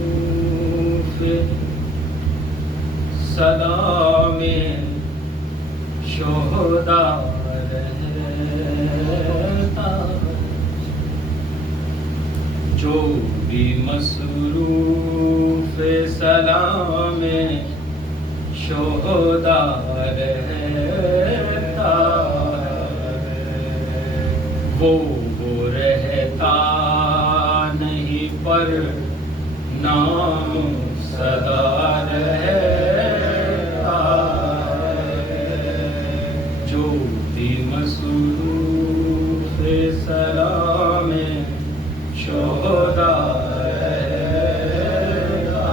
مصروف سلام شہدا رہتا، جو بھی مصروف سلام شہدا رہتا، وہ رہتا نہیں پر نام صدا رہتا، جو بھی مصروف سلام شہدا رہتا۔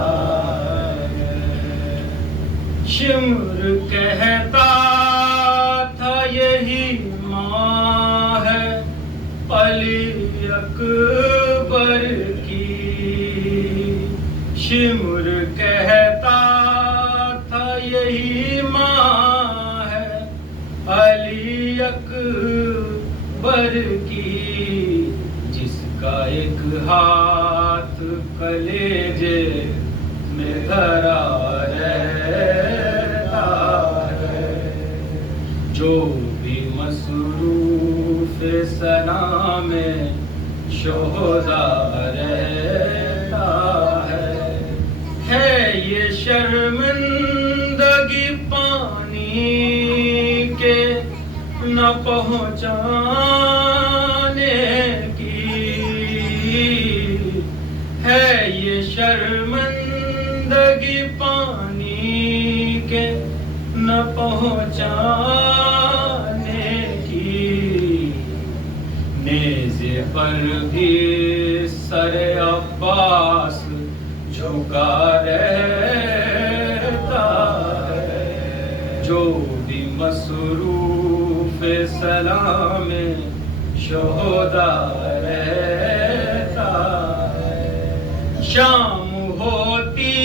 شمر کہتا تھا یہی ماں ہے علی اکبر کی، شمر کہتا تھا یہی ماں ہے علی اکبر کی، جس کا ایک ہاتھ کلیجے میں دھرا رہتا ہے، جو بھی مصروف سلام شہدا رہتا ہے یہ شرمندگی پانی کے نہ پہنچانے کی، ہے یہ شرمندگی پانی کے نہ پہنچانے کی، نیزے پر بھی سر عباس جھکا رہتا ہے، جو بھی مصروف سلام شہدا رہتا ہے۔ شام ہوتی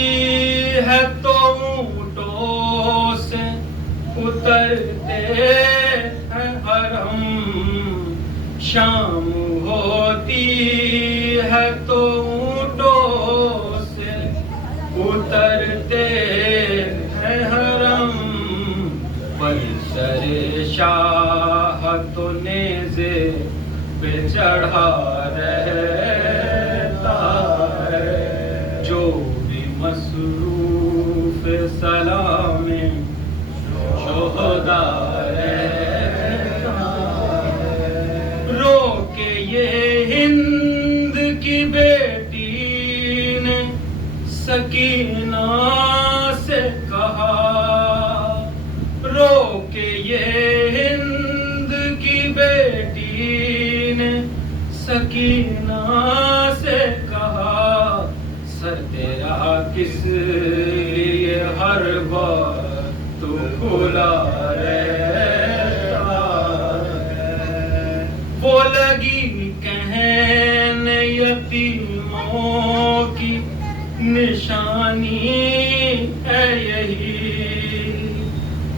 ہے تو اونٹوں سے اترتے ہیں حرم، شام ہوتی ہے تو اونٹوں سے اترتے ہیں حرم، پر سر شاہ تو نیزے پہ چڑھا رہتا ہے، جو بھی مصروف سلام شہدا رہتا ہے۔ رو کے یہ ہند کی بیٹی نے سکینہ سے کہا، رو کے یہ ہند کی بیٹی نے سکینہ سے کہا، سر تیرا کس لیے ہر بار تو کھلا رہتا ہے، وہ لگی کہنے یتیموں کی نشانی ہے یہی،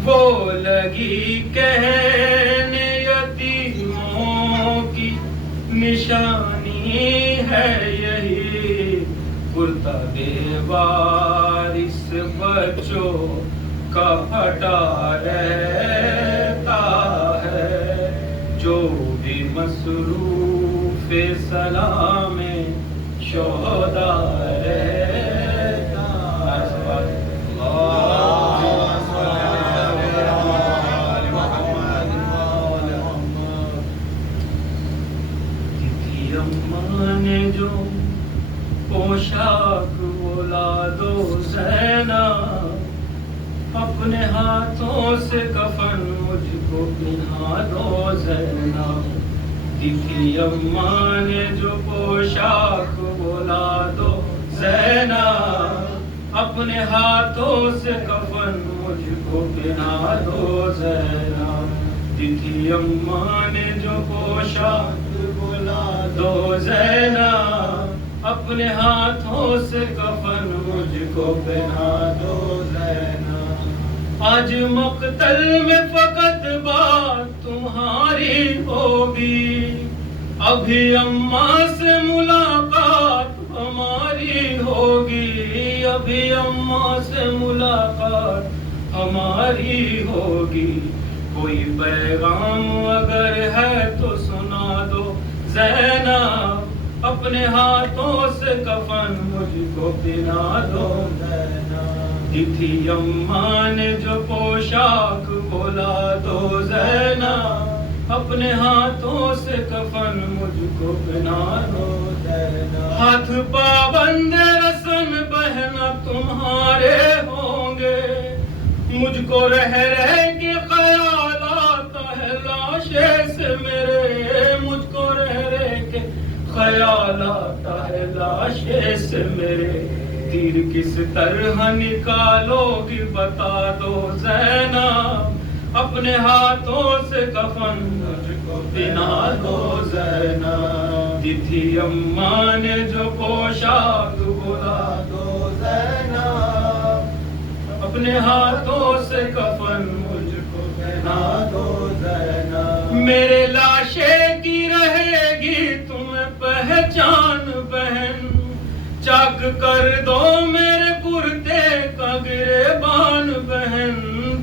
وہ لگی کہنے یتیموں کی نشانی ہے یہی، کرتا بے وارث بچوں کا پھٹا رہتا ہے، جو بھی مصروف سلام شہدا رہتا ہے۔ اماں نے جو پوشاک اولاد و زینب، اپنے ہاتھوں سے کفن مجھ کو پہنا دو زینب، دکھی اماں نے جو پوشاک اولاد و زینب، اپنے ہاتھوں سے کفن مجھ کو پہنا دو زینب، دکھی اماں نے جو پوشاک اولاد و زینب، اپنے ہاتھوں سے کفن مجھ کو پہنا دو زینب. آج مقتل میں فقط بات تمہاری ہوگی, ابھی اماں سے ملاقات ہماری ہوگی, ابھی اماں سے ملاقات ہماری ہوگی. کوئی پیغام اگر ہے تو سنا دو زینب, اپنے ہاتھوں سے کفن مجھ کو پہنا دو زینب. دی تھی اماں نے جو پوشاک بولا دو زینب, اپنے ہاتھوں سے کفن مجھ کو پہنا دو زینب. ہاتھ پابند رسن بہنا تمہارے ہوں گے, مجھ کو رہ کے خیال آتا ہے لاشیں سے میرے, مجھ کو رہ کے خیال آتا ہے لاشیں سے میرے. تیر کس طرح نکالو گی بتا دو زینب, اپنے ہاتھوں سے کفن مجھ کو پہنا دو زینب. دی تھی اماں نے جو پوشاک بولا دو زینب, اپنے ہاتھوں سے کفن مجھ کو پہنا دو زینب. میرے لاشے کی رہے گی تمہیں پہچان بہن, چاک کر دو میرے کرتے کا گریبان بہن,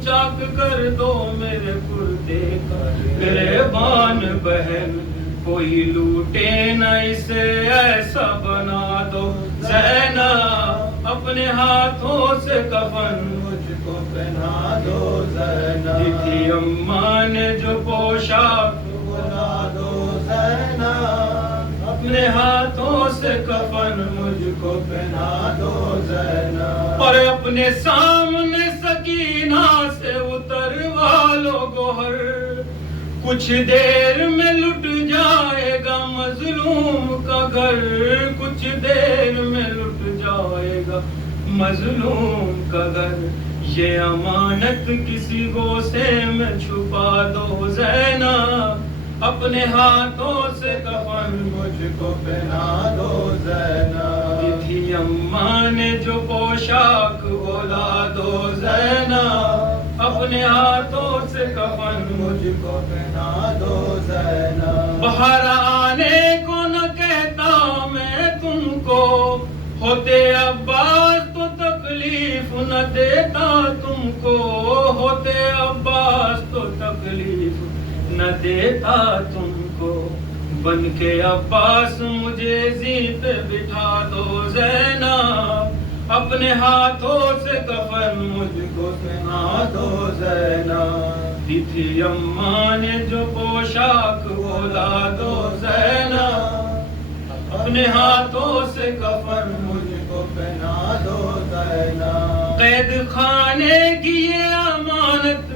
چاک کر دو میرے کرتے کا گریبان بہن. کوئی لوٹے نہ اسے ایسا بنا دو زینب, اپنے ہاتھوں سے کفن مجھ کو پہنا دو زینب. دی تھی اماں نے جو پوشاک بولا دو زینب, اپنے ہاتھوں سے کفن مجھ کو پہنا دو زینب. اور اپنے سامنے سکینہ سے اتروا لو گوہر, کچھ دیر میں لٹ جائے گا مظلوم کا گھر, کچھ دیر میں لٹ جائے گا مظلوم کا گھر. یہ امانت کسی گوشے میں چھپا دو زینب, اپنے ہاتھوں سے کفن مجھ کو پہنا دو زینب. دی تھی اماں نے جو پوشاک بولا دو زینب, اپنے ہاتھوں سے کفن مجھ کو پہنا دو زینب. باہر آنے کو نہ کہتا میں تم کو, ہوتے عباس تو تکلیف نہ دیتا تم کو, ہوتے عباس تو تکلیف نہ دیتا تم کو. بن کے عباس مجھے زین پہ بٹھا دو زینب, اپنے ہاتھوں سے کفن مجھ کو پہنا دو زینب. دی تھی اماں نے جو پوشاک بولا دو زینب, اپنے ہاتھوں سے کفن مجھ کو پہنا دو زینب. قید خانے کی یہ امانت,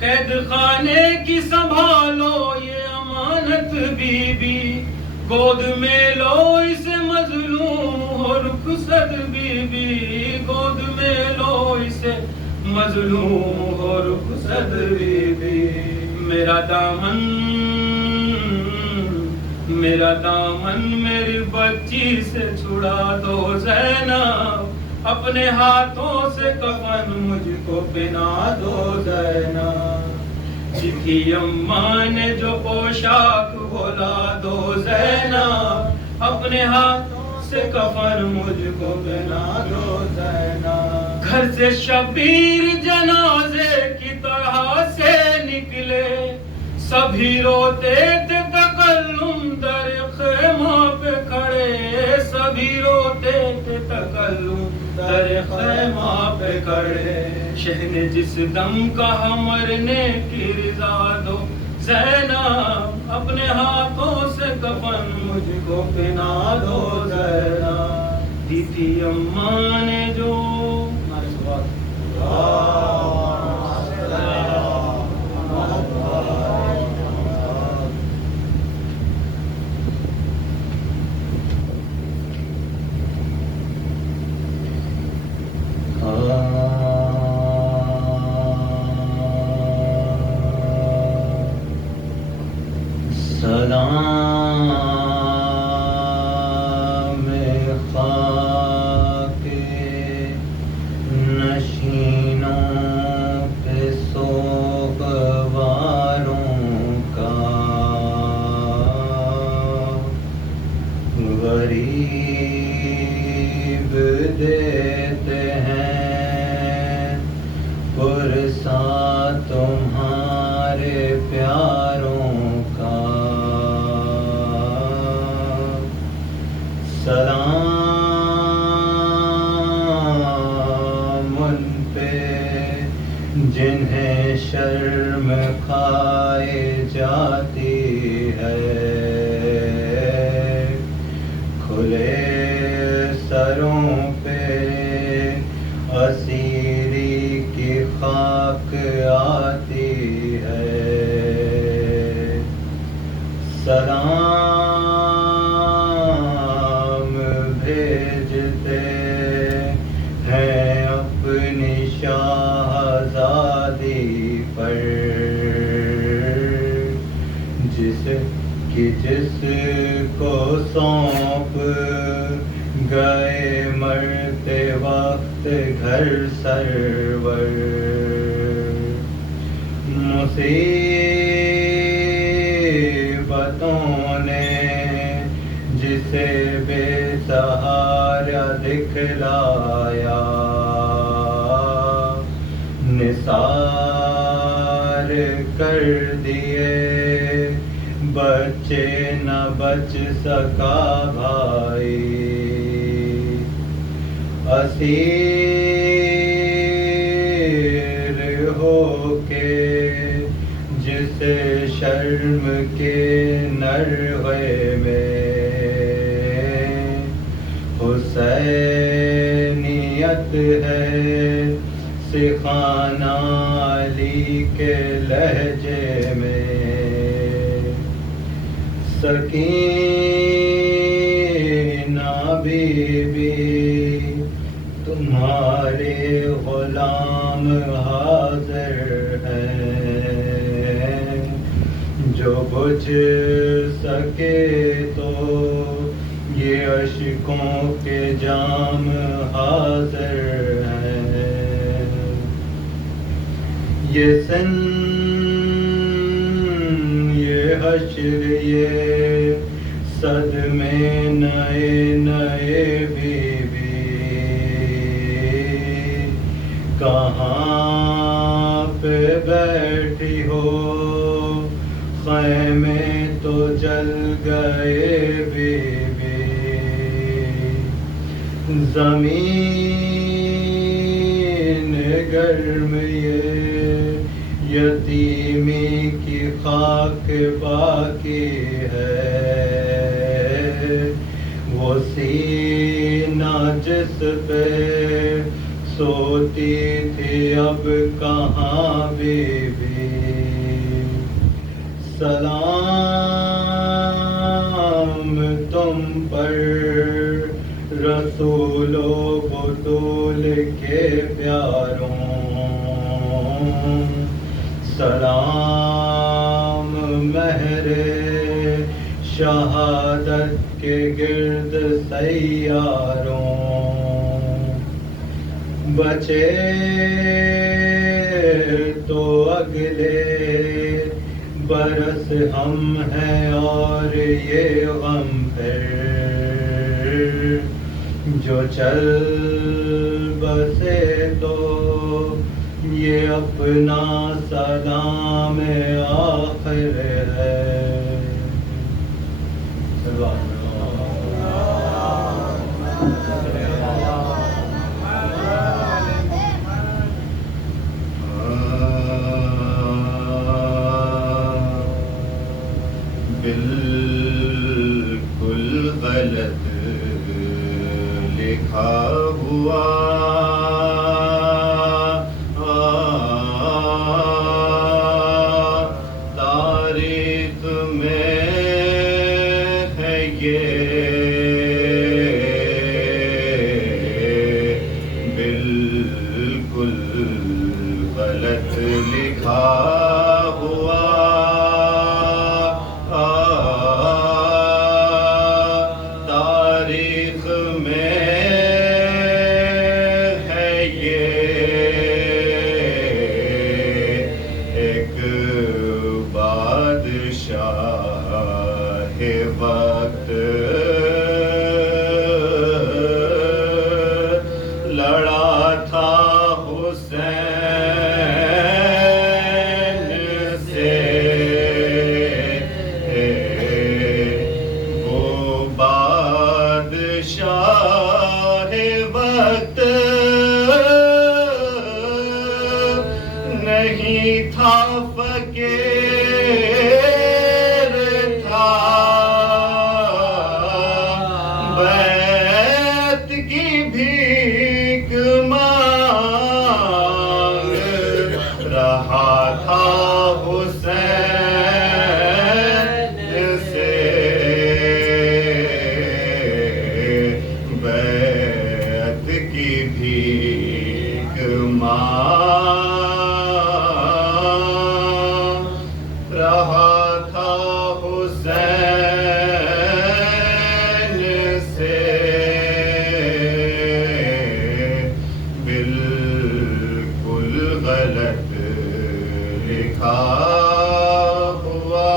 قید خانے کی سنبھالو یہ امانت بی بی, گود میں لو اسے مظلوم ہو رخصت بی بی, گود میں لو اسے مظلوم ہو رخصت بی بی. میرا دامن, میرا دامن میری بچی سے چھڑا دو زینب, اپنے ہاتھوں سے کفن مجھ کو پہنا دو زینب. دی تھی اماں نے جو پوشاک بولا دو زینب, اپنے ہاتھوں سے کفن مجھ کو پہنا دو زینب. گھر سے شبیر جنازے کی طرح سے نکلے, سبھی روتے تھے تکلم در خیمہ پہ کھڑے, سبھی روتے تھے تکلم در خیمہ پہ کھڑے. شہن جس دم کہا مرنے کی رضا دو زینب, اپنے ہاتھوں سے کفن مجھ کو پہنا دو زینب. دی تھی اماں نے جو سلام جنہیں شرم کھائے جاتی ہے، کھلے سروں پہ اسیری کی خاک آتی ہے، سلام بھیجتے ہیں اپنی شاہزادی پر، جس کو سونپ گئے مرتے وقت گھر سرور، مصیبتوں نے جسے بے سہارا دکھلایا، نثار کر دیے بچے نہ بچ سکا بھائی، اسیر ہو کے جسے شرم کے نروے میں حسینیت ہے سکھانا علی کے لہجے میں، سکینہ بی بی تمہارے غلام حاضر ہیں، جو بجھ سکے تو یہ اشکوں کے جام حاضر ہیں، یہ سن یہ حشر یہ صدمے نئے نئے بی بی، کہاں پہ بیٹھی ہو خیمے تو جل گئے بی بی، زمین گرم یہ یتیمی کی خاک باقی ہے، وہ سینہ جس پہ سوتی تھی اب کہاں بی بی، سلام تم پر رسول و بطول کے پیاروں، سلام مہر شہادت کے گرد سیاروں، بچے تو اگلے برس ہم ہیں اور یہ غم پھر جو چل بسے تو یہ اپنا سلام آخر ہے، بالکل غلط لکھا ہوا تاریخ میں ہے یہ، بالکل غلط لکھا ہوا تاریخ میں ہے یہ، ایک بادشاہ وقت لڑا تھا حسین سے، وہ بادشاہ وقت نے تھا فقیر تھا بیت کی بھیک مانگ رہا تھا حسین سے بیت کی بھیک مانگ رہا تھا حسین سے بالکل غلط لکھا ہوا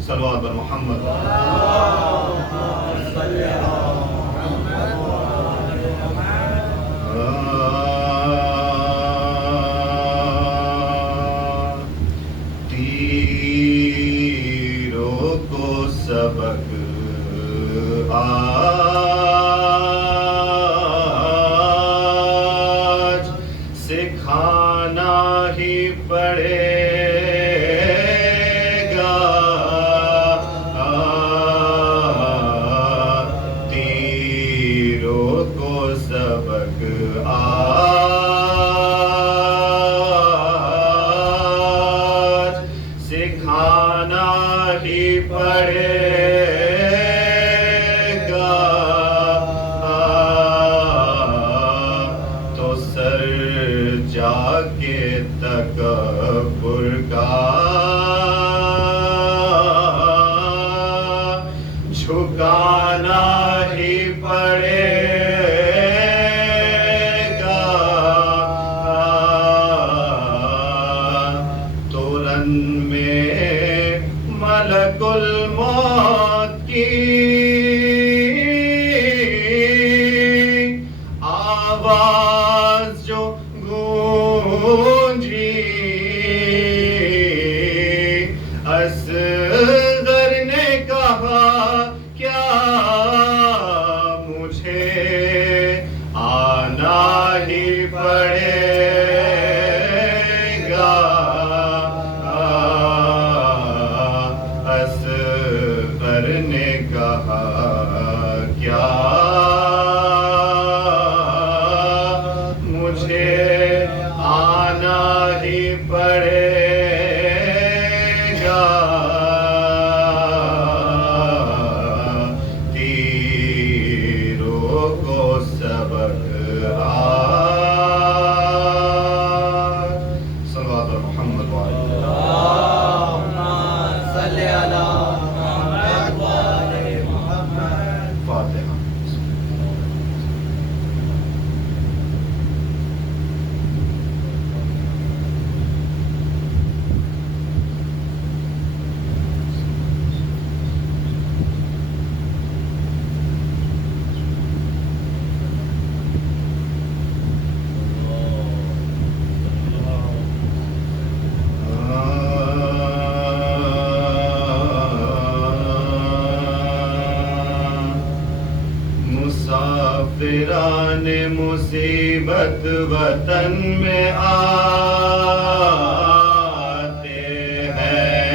صلوات بر محمد تیروں کو سبق آج سکھانا ہی پڑے گا تیروں کو سبق آج سکھانا ہی پڑے گا تو سر جا کے تکبر کا جھکانا ہی پڑے گا تورن میں ملک الموت کی آواز جو گونجی اصغر نے کہا کیا مجھے آنا ہی پڑے گا اصغر نے کہا کیا مجھے آنا ہی پڑے گا تیروں کو سبق آج صلوات بر محمد فاتحہ مسافران مصیبت وطن میں آتے ہیں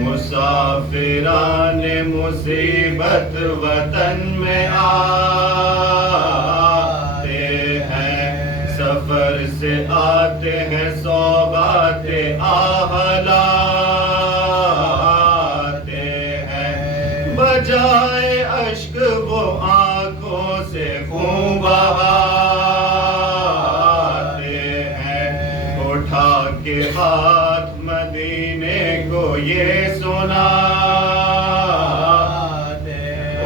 مسافران مصیبت وطن میں آتے ہیں سفر سے آتے ہیں سوغات لاتے ہیں بجائے اشک وہ آنکھوں سے خون بہاتے ہیں اٹھا کے ہاتھ مدینے کو یہ سناتے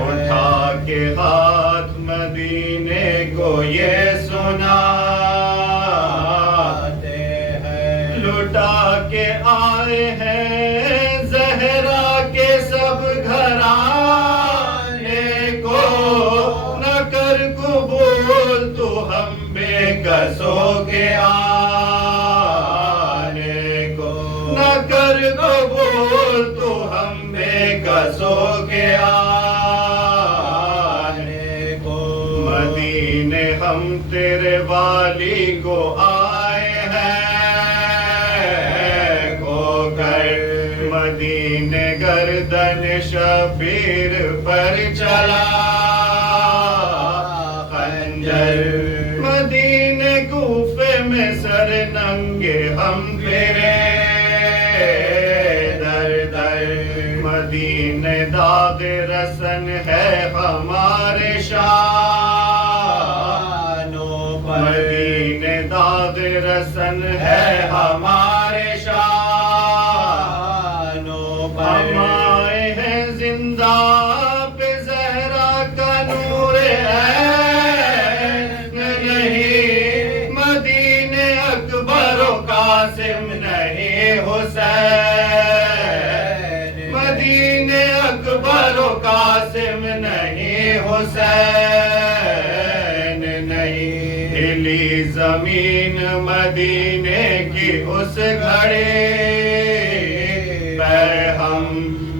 اٹھا کے ہاتھ مدینے کو یہ سناتے ہیں لٹا کے آئے ہیں زہرا کے سب گھرانے کو نہ کر قبول تو ہم بے کسوں کے آنے کو نہ کر قبول تو ہم بے کسوں کے آنے کو مدینے ہم تیرے والی کو آئے ہیں شبیر پر چلا خنجر، مدینے کوفے میں سر ننگے ہم پھرے در در، مدینے داغ رسن ہے ہمارے شانوں پر، مدینے داغ رسن ہے ہمارے شانوں پر، ہم آئے ہیں زندہ پہ زہرا کا نور عین نہیں، مدینے اکبر و قاسم نہیں حسین، مدینے اکبر و قاسم نہیں حسین نہیں، ہلی زمین مدینے کی اس گھڑی، پیغام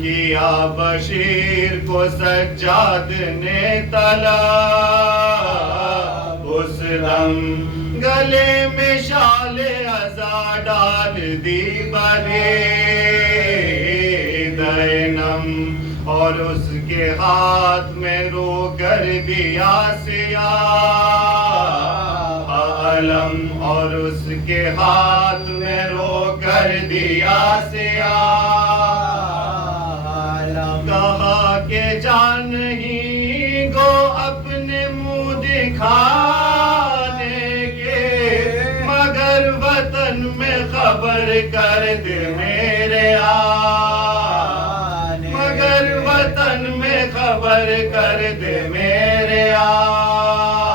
کیا بشیر کو سجاد نے طلب، اس دم گلے میں شال عزا ڈال دی بدی دینم، اور اس کے ہاتھ میں رو کر دیا سیاہ علم، اور اس کے ہاتھ میں رو کر دیا سیاہ علم، کہا کہ جان نہیں گو اپنے منہ دکھانے کے، مگر وطن میں خبر کر دے میرے آنے، مگر وطن میں خبر کر دے میرے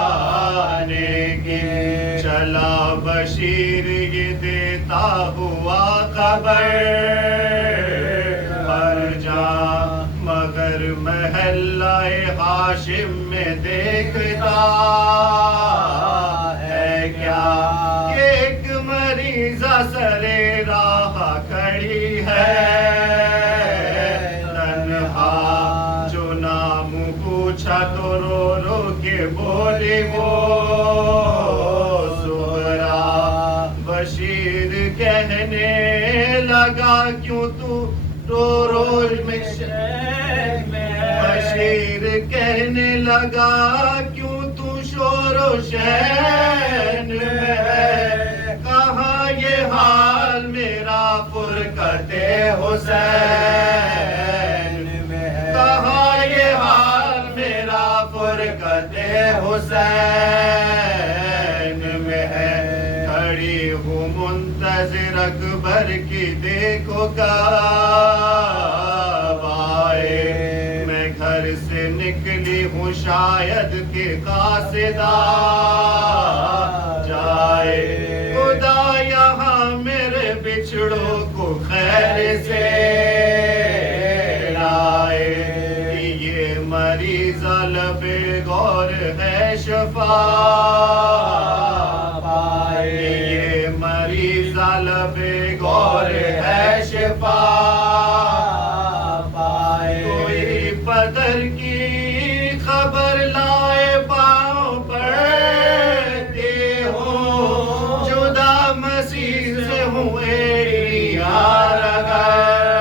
آنے کی، چلا بشیر یہ دیتا ہوا خبر ہر جا، مگر محلہ ہاشم میں دیکھتا ہے کیا کہ ایک مریضہ سرے راہ کھڑی ہے تنہا، جو نام پوچھا تو رو رو کے بولی وہ سہرا، بشیر کہنے لگا کیوں تو رو رو بشیر کہنے لگا کیوں تو شور و شین میں ہے، کہا یہ حال میرا فرقت حسین میں ہے، کہا یہ حال میرا فرقت حسین میں ہے، کھڑی ہوں منتظر اکبر کی دیکھو کب آئے، میں گھر سے نکلی ہوں شاید کہ قاصدہ جائے، خدا یہاں میرے بچھڑوں کو خیر سے لائے، یہ مریضہ لب غور ہے شفا پائے، یہ مریضہ لب غور ہے شفا پائے، کوئی بدر کی خبر لائے پاؤں پڑتی ہوں، جدا مسیح سے ہوں یار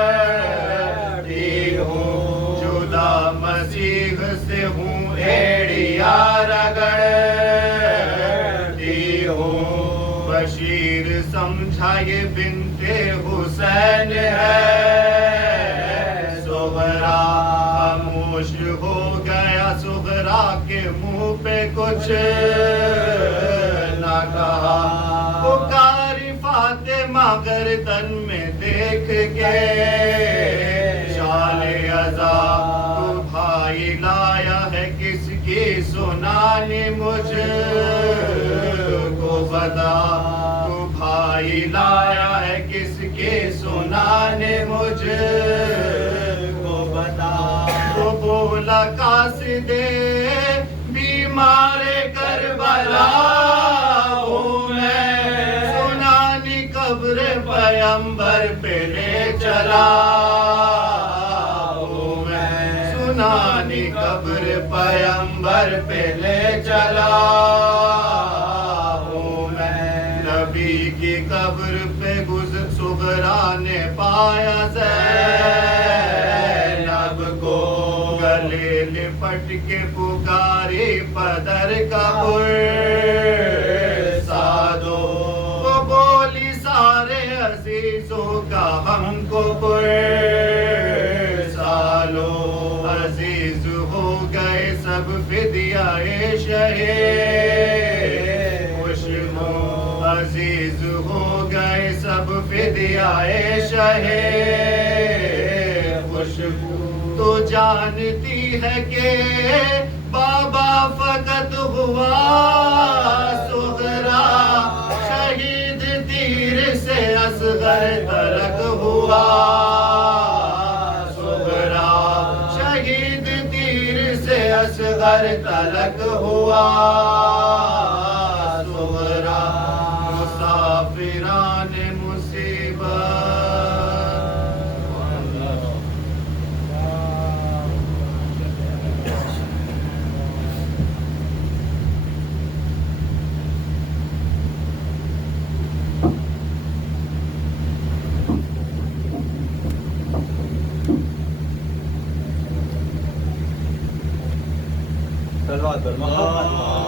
رگڑتی ہوں، جدا مسیح سے ہوں یار رگڑتی ہوں، بشیر سمجھا یہ بنت حسین ہے سغرا، خاموش ہو گیا سغرا کے منہ پہ کچھ نہ کہا، پکاری فاطمہ گردن میں دیکھ کے شال عزا، تو بھائی لایا ہے کس کی سنانی مجھ کو بتا، تو بھائی لایا ہے کس کی سنانی مجھ کو بتا، تو بولا قاصدے بیمار کربلا ہوں میں، سنانی قبر پیمبر پہ لے چلا ہوں میں، سنانی قبر پیمبر پہ لے چلا ہوں میں، نبی کی قبر پہ صغرا نے پایا زینب کو، لپٹ کے پکارے پدر کا پرسادو، وہ بولی سارے عزیزوں کا ہم کو پرسالو، عزیز ہو گئے سب فدیائے شہے خوشبو، عزیز ہو گئے سب فدیائے شہے خوشبو۔ تو جانتی ہے کہ بابا فقط ہوا صغرا، شہید تیر سے اصغر ترک ہوا صغرا، شہید تیر سے اصغر ترک ہوا صغرا، مسافران مصیبت۔ صلوات پر محمد۔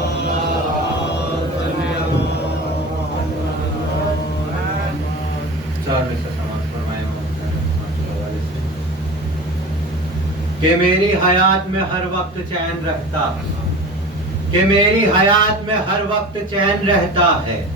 کہ میری حیات میں ہر وقت چین رہتا ہے، کہ میری حیات میں ہر وقت چین رہتا ہے،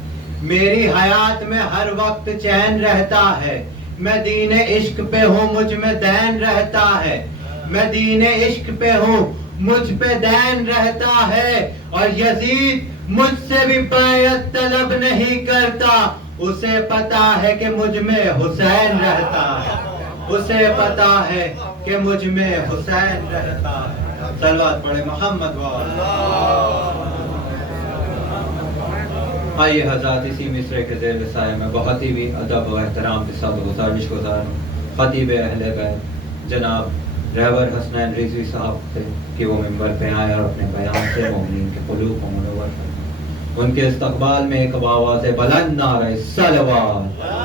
میری حیات میں ہر وقت چین رہتا ہے، میں دین عشق پہ ہوں مجھ میں دین رہتا ہے، میں دین عشق پہ ہوں مجھ پہ دین رہتا ہے، اور یزید مجھ سے بھی بیعت طلب نہیں کرتا، اسے پتا ہے کہ مجھ میں حسین رہتا ہے، اسے پتا ہے کہ مجھ میں حسین رہتا ہے۔ صلوات پڑھے محمد وآلہ۔ آئیے حضرات اسی مصرے کے زیر سائے میں بہت ہی بھی ادب و احترام کے ساتھ گزارش گزاروں خطیب اہل بیت جناب رہبر حسنین رضوی صاحب تھے کہ وہ ممبر پہ آئے اور اپنے بیان سے مومنین کے قلوب کو منور کریں۔ ان کے استقبال میں ایک آواز بلند نعرہ صلوات۔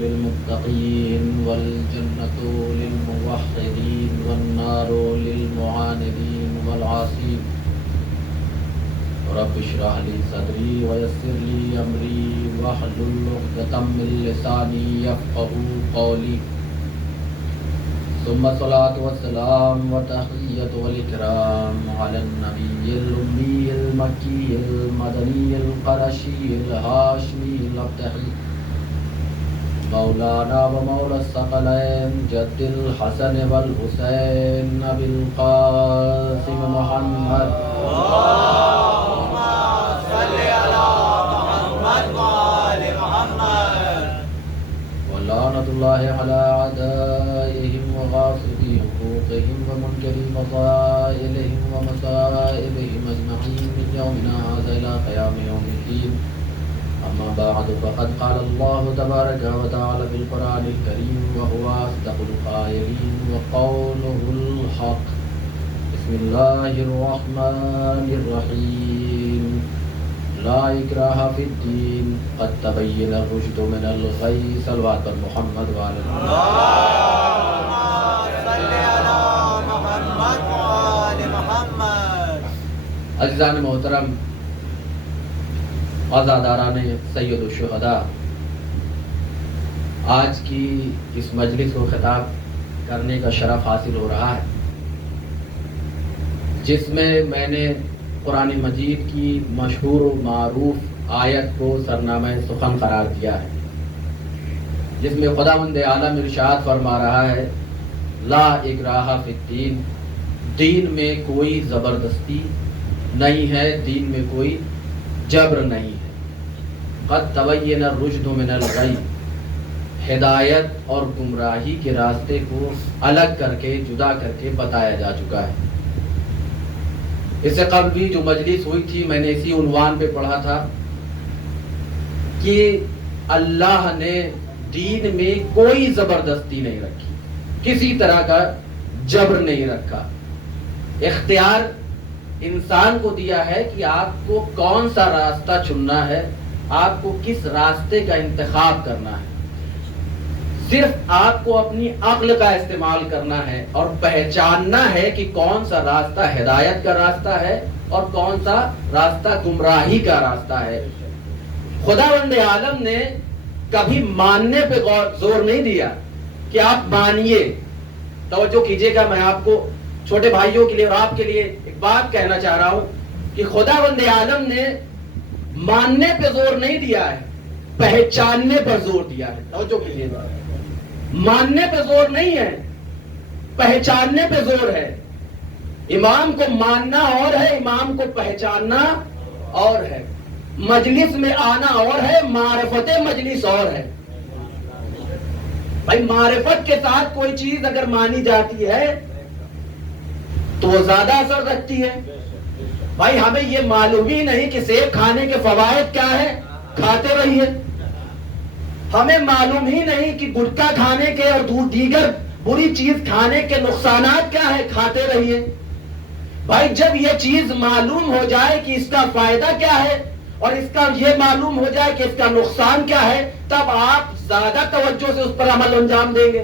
للمتقين والجنة للموحدين والنار للمعاندين والعاصين رب اشرح لي صدري ويسر لي أمري واحلل عقدة من لساني يفقهوا قولي ثم الصلاة والسلام والتحية والإكرام على النبي الأمي المكي المدني القرشي الهاشمي الأبتحي مولانا ومولى الثقلين جد الحسن والحسين أبي القاسم محمد اللهم صل على محمد وآل محمد ولعنة الله على أعدائهم وغاصبي حقوقهم ومنكري فضائلهم ومصائبهم أجمعين من يومنا هذا إلى قيام يوم الدين. أما بعد فقد قال الله تبارك وتعالى في القرآن الكريم وهو أصدق القائلين وقوله الحق. بسم الله الرحمن الرحيم. لا اکراہ فی الدین قد تبین الرشد من الغی. صلوات پر محمد وعلی عزیزان محترم، عزاداران سید الشہداء، آج کی اس مجلس کو خطاب کرنے کا شرف حاصل ہو رہا ہے، جس میں میں نے قرآن مجید کی مشہور و معروف آیت کو سرنامہ سخن قرار دیا ہے، جس میں خداوند عالم ارشاد فرما رہا ہے لا اکراہ فی الدین، دین میں کوئی زبردستی نہیں ہے، دین میں کوئی جبر نہیں ہے. قد تبین الرشد من الغی، ہدایت اور گمراہی کے راستے کو الگ کر کے جدا کر کے بتایا جا چکا ہے. اس سے قبل بھی جو مجلس ہوئی تھی میں نے اسی عنوان پہ پڑھا تھا کہ اللہ نے دین میں کوئی زبردستی نہیں رکھی، کسی طرح کا جبر نہیں رکھا. اختیار انسان کو دیا ہے کہ آپ کو کون سا راستہ چننا ہے، آپ کو کس راستے کا انتخاب کرنا ہے. صرف آپ کو اپنی عقل کا استعمال کرنا ہے اور پہچاننا ہے کہ کون سا راستہ ہدایت کا راستہ ہے اور کون سا راستہ گمراہی کا راستہ ہے. خداوند عالم نے کبھی ماننے پہ زور نہیں دیا کہ آپ مانیے. توجہ کیجئے گا، میں آپ کو چھوٹے بھائیوں کے لیے اور آپ کے لیے ایک بات کہنا چاہ رہا ہوں کہ خداوند عالم نے ماننے پہ زور نہیں دیا ہے، پہچاننے پر زور دیا ہے. توجہ کیجئے گا، ماننے پہ زور نہیں ہے، پہچاننے پہ زور ہے. امام کو ماننا اور ہے، امام کو پہچاننا اور ہے. مجلس میں آنا اور ہے، معرفت مجلس اور ہے. بھائی معرفت کے ساتھ کوئی چیز اگر مانی جاتی ہے تو وہ زیادہ اثر رکھتی ہے. بھائی ہمیں یہ معلوم ہی نہیں کہ سیب کھانے کے فوائد کیا ہے، کھاتے رہیے. ہمیں معلوم ہی نہیں کہ گٹکا کھانے کے اور دیگر بری چیز کھانے کے نقصانات کیا ہے، کھاتے رہیے. بھائی جب یہ چیز معلوم ہو جائے کہ اس کا فائدہ کیا ہے اور اس کا یہ معلوم ہو جائے کہ اس کا نقصان کیا ہے، تب آپ زیادہ توجہ سے اس پر عمل انجام دیں گے.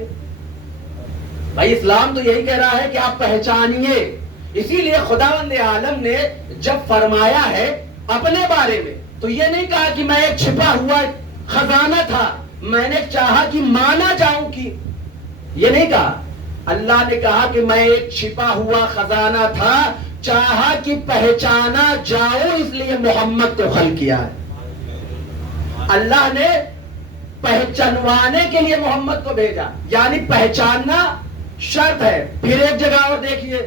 بھائی اسلام تو یہی کہہ رہا ہے کہ آپ پہچانیے. اسی لیے خداوند عالم نے جب فرمایا ہے اپنے بارے میں تو یہ نہیں کہا کہ میں ایک چھپا ہوا خزانہ تھا، میں نے چاہا کہ مانا جاؤں کی، یہ نہیں کہا. اللہ نے کہا کہ میں ایک چھپا ہوا خزانہ تھا، چاہا کہ پہچانا جاؤ، اس لیے محمد کو خلق کیا ہے. اللہ نے پہچانوانے کے لیے محمد کو بھیجا، یعنی پہچاننا شرط ہے. پھر ایک جگہ اور دیکھیے،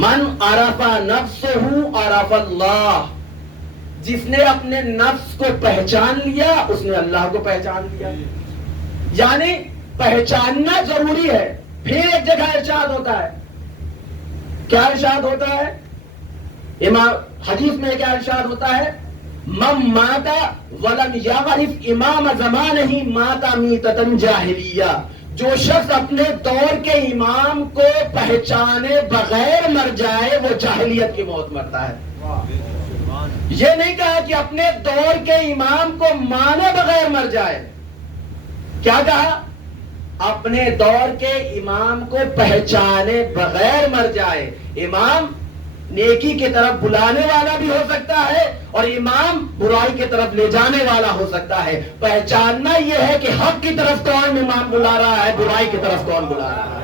من عرف نفسہ عرف اللہ، جس نے اپنے نفس کو پہچان لیا اس نے اللہ کو پہچان لیا. یعنی پہچاننا ضروری ہے. پھر ایک جگہ ارشاد ہوتا ہے، کیا ارشاد ہوتا ہے؟ امام حدیث میں کیا ارشاد ہوتا ہے؟ من مات ولم یعرف امام زمانہ مات میتۃ جاہلیہ، جو شخص اپنے دور کے امام کو پہچانے بغیر مر جائے وہ جاہلیت کی موت مرتا ہے. یہ نہیں کہا کہ اپنے دور کے امام کو مانے بغیر مر جائے، کیا کہا؟ اپنے دور کے امام کو پہچانے بغیر مر جائے. امام نیکی کی طرف بلانے والا بھی ہو سکتا ہے اور امام برائی کی طرف لے جانے والا ہو سکتا ہے. پہچاننا یہ ہے کہ حق کی طرف کون امام بلا رہا ہے، برائی کی طرف کون بلا رہا ہے،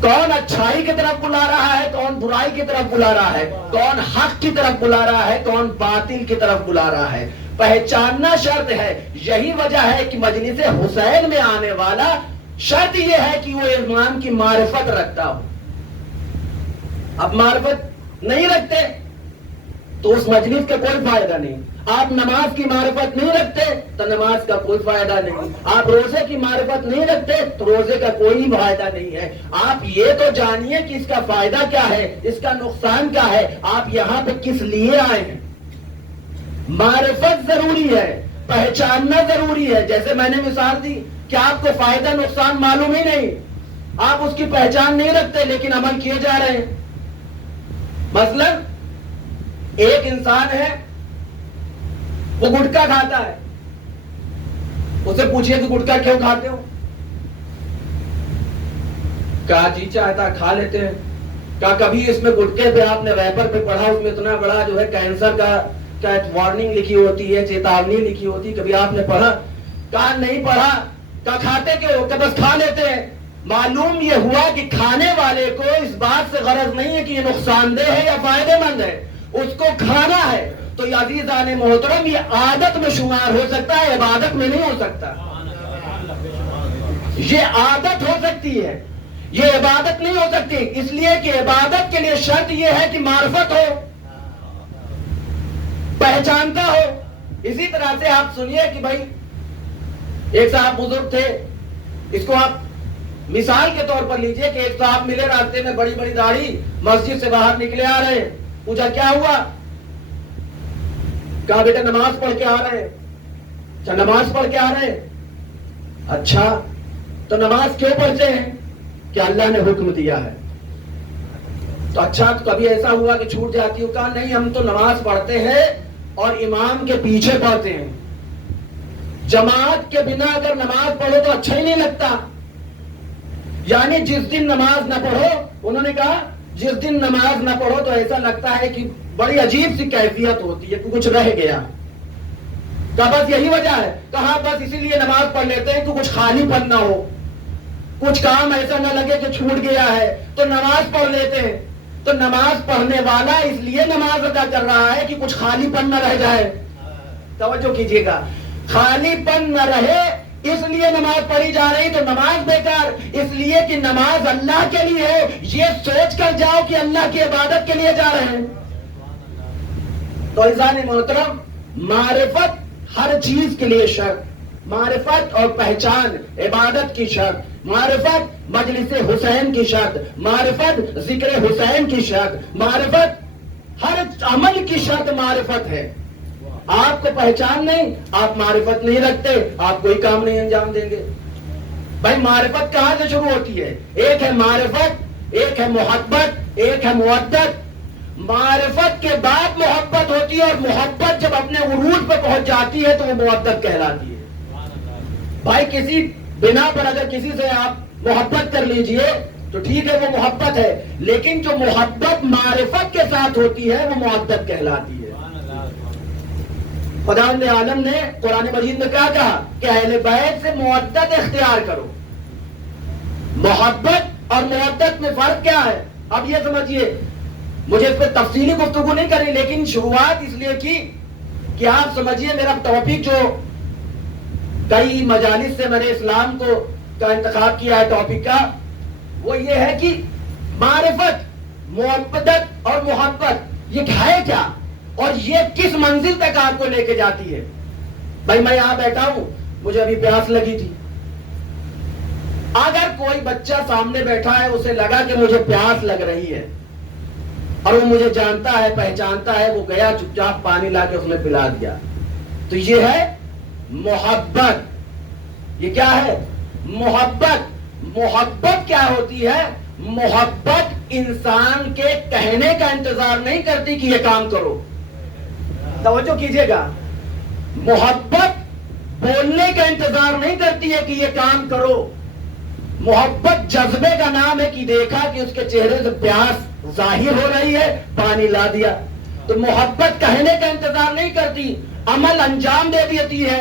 کون اچھائی کی طرف بلا رہا ہے، کون برائی کی طرف بلا رہا ہے، کون حق کی طرف بلا رہا ہے، کون باطل کی طرف بلا رہا ہے. پہچاننا شرط ہے. یہی وجہ ہے کہ مجلس حسین میں آنے والا شرط یہ ہے کہ وہ امام کی معرفت رکھتا ہو. اب معرفت نہیں رکھتے تو اس مجلس کا کوئی فائدہ نہیں. آپ نماز کی معرفت نہیں رکھتے تو نماز کا کوئی فائدہ نہیں. آپ روزے کی معرفت نہیں رکھتے تو روزے کا کوئی فائدہ نہیں ہے. آپ یہ تو جانیے کہ اس کا فائدہ کیا ہے، اس کا نقصان کیا ہے، آپ یہاں پہ کس لیے آئے ہیں. معرفت ضروری ہے، پہچاننا ضروری ہے. جیسے میں نے مثال دی کہ آپ کو فائدہ نقصان معلوم ہی نہیں، آپ اس کی پہچان نہیں رکھتے لیکن عمل کیے جا رہے ہیں. مثلا ایک انسان ہے وہ گٹکا کھاتا ہے, اسے پوچھئے کہ گٹکا کیوں کھاتے ہو؟ کہا جی چاہتا کھا لیتے ہیں. کہا کبھی اس میں گٹکے پہ آپ نے ریپر پہ پڑھا, اس میں اتنا بڑا جو ہے کینسر کا وارننگ لکھی ہوتی ہے, چیتاونی لکھی ہوتی ہے, کبھی آپ نے پڑھا؟ کہا نہیں پڑھا. کہا کھاتے کیوں؟ کہ بس کھا لیتے ہیں. معلوم یہ ہوا کہ کھانے والے کو اس بات سے غرض نہیں ہے کہ یہ نقصان دہ ہے یا فائدہ مند ہے, اس کو کھانا ہے. تو یہ عزیزان محترم یہ عادت میں شمار ہو سکتا ہے, عبادت میں نہیں ہو سکتا. یہ عادت ہو سکتی ہے, یہ عبادت نہیں ہو سکتی. اس لیے کہ عبادت کے لیے شرط یہ ہے کہ معرفت ہو, پہچانتا ہو. اسی طرح سے آپ سنیے کہ بھائی ایک صاحب بزرگ تھے, اس کو آپ مثال کے طور پر لیجئے کہ ایک صاحب ملے راستے میں, بڑی بڑی داڑھی, مسجد سے باہر نکلے آ رہے ہیں. پوچھا کیا ہوا؟ کہا بیٹا نماز پڑھ کے آ رہے ہیں. اچھا نماز پڑھ کے آ رہے ہیں, اچھا تو نماز کیوں پڑھتے ہیں؟ کہ اللہ نے حکم دیا ہے. تو اچھا تو کبھی ایسا ہوا کہ چھوٹ جاتی ہو؟ کہا نہیں, ہم تو نماز پڑھتے ہیں اور امام کے پیچھے پڑھتے ہیں. جماعت کے بنا اگر نماز پڑھو تو اچھا ہی نہیں لگتا. یعنی جس دن نماز نہ پڑھو, انہوں نے کہا جس دن نماز نہ پڑھو تو ایسا لگتا ہے کہ بڑی عجیب سی کیفیت ہوتی ہے کہ کچھ رہ گیا. کہا بس یہی وجہ ہے؟ کہا بس اسی لیے نماز پڑھ لیتے ہیں کہ کچھ خالی پن نہ ہو, کچھ کام ایسا نہ لگے کہ چھوٹ گیا ہے, تو نماز پڑھ لیتے ہیں. تو نماز پڑھنے والا اس لیے نماز ادا کر رہا ہے کہ کچھ خالی پن نہ رہ جائے. توجہ کیجیے گا, خالی پن نہ رہے اس لیے نماز پڑھی جا رہی. تو نماز بیکار اس لیے کہ نماز اللہ کے لیے ہے. یہ سوچ کر جاؤ کہ اللہ کی عبادت کے لیے جا رہے ہیں. تو عزیزان محترم, معرفت ہر چیز کے لیے شرط, معرفت اور پہچان عبادت کی شرط, معرفت مجلس حسین کی شرط, معرفت ذکر حسین کی شرط, معرفت ہر عمل کی شرط معرفت ہے. آپ کو پہچان نہیں, آپ معرفت نہیں رکھتے, آپ کوئی کام نہیں انجام دیں گے. بھائی معرفت کہاں سے شروع ہوتی ہے؟ ایک ہے معرفت, ایک ہے محبت, ایک ہے مودت. معرفت کے بعد محبت ہوتی ہے, اور محبت جب اپنے عروج پہ پہنچ جاتی ہے تو وہ مودت کہلاتی ہے. بھائی کسی بنا پر اگر کسی سے آپ محبت کر لیجئے تو ٹھیک ہے, وہ محبت ہے, لیکن جو محبت معرفت کے ساتھ ہوتی ہے وہ مودت کہلاتی ہے. خداوند عالم نے قرآن مجید میں کیا کہا کہ اہل بیت سے مودت اختیار کرو. محبت اور مودت میں فرق کیا ہے؟ اب یہ سمجھیے, مجھے اس پہ تفصیلی گفتگو نہیں کرنی, لیکن شروعات اس لیے کی کہ آپ سمجھیے میرا ٹاپک جو کئی مجالس سے میں نے اسلام کا انتخاب کیا ہے ٹاپک کا, وہ یہ ہے کہ معرفت, مودت اور محبت یہ ہے کیا, اور یہ کس منزل تک آپ کو لے کے جاتی ہے. بھائی میں یہاں بیٹھا ہوں, مجھے ابھی پیاس لگی تھی. اگر کوئی بچہ سامنے بیٹھا ہے, اسے لگا کہ مجھے پیاس لگ رہی ہے, اور وہ مجھے جانتا ہے, پہچانتا ہے, وہ گیا چپ چاپ پانی لا کے اس نے پلا دیا, تو یہ ہے محبت. یہ کیا ہے؟ محبت. محبت کیا ہوتی ہے؟ محبت انسان کے کہنے کا انتظار نہیں کرتی کہ یہ کام کرو. توجہ کیجئے گا, محبت بولنے کا انتظار نہیں کرتی ہے کہ یہ کام کرو. محبت جذبے کا نام ہے کہ دیکھا کہ اس کے چہرے سے پیاس ظاہر ہو رہی ہے, پانی لا دیا. تو محبت کہنے کا انتظار نہیں کرتی, عمل انجام دے دیتی ہے.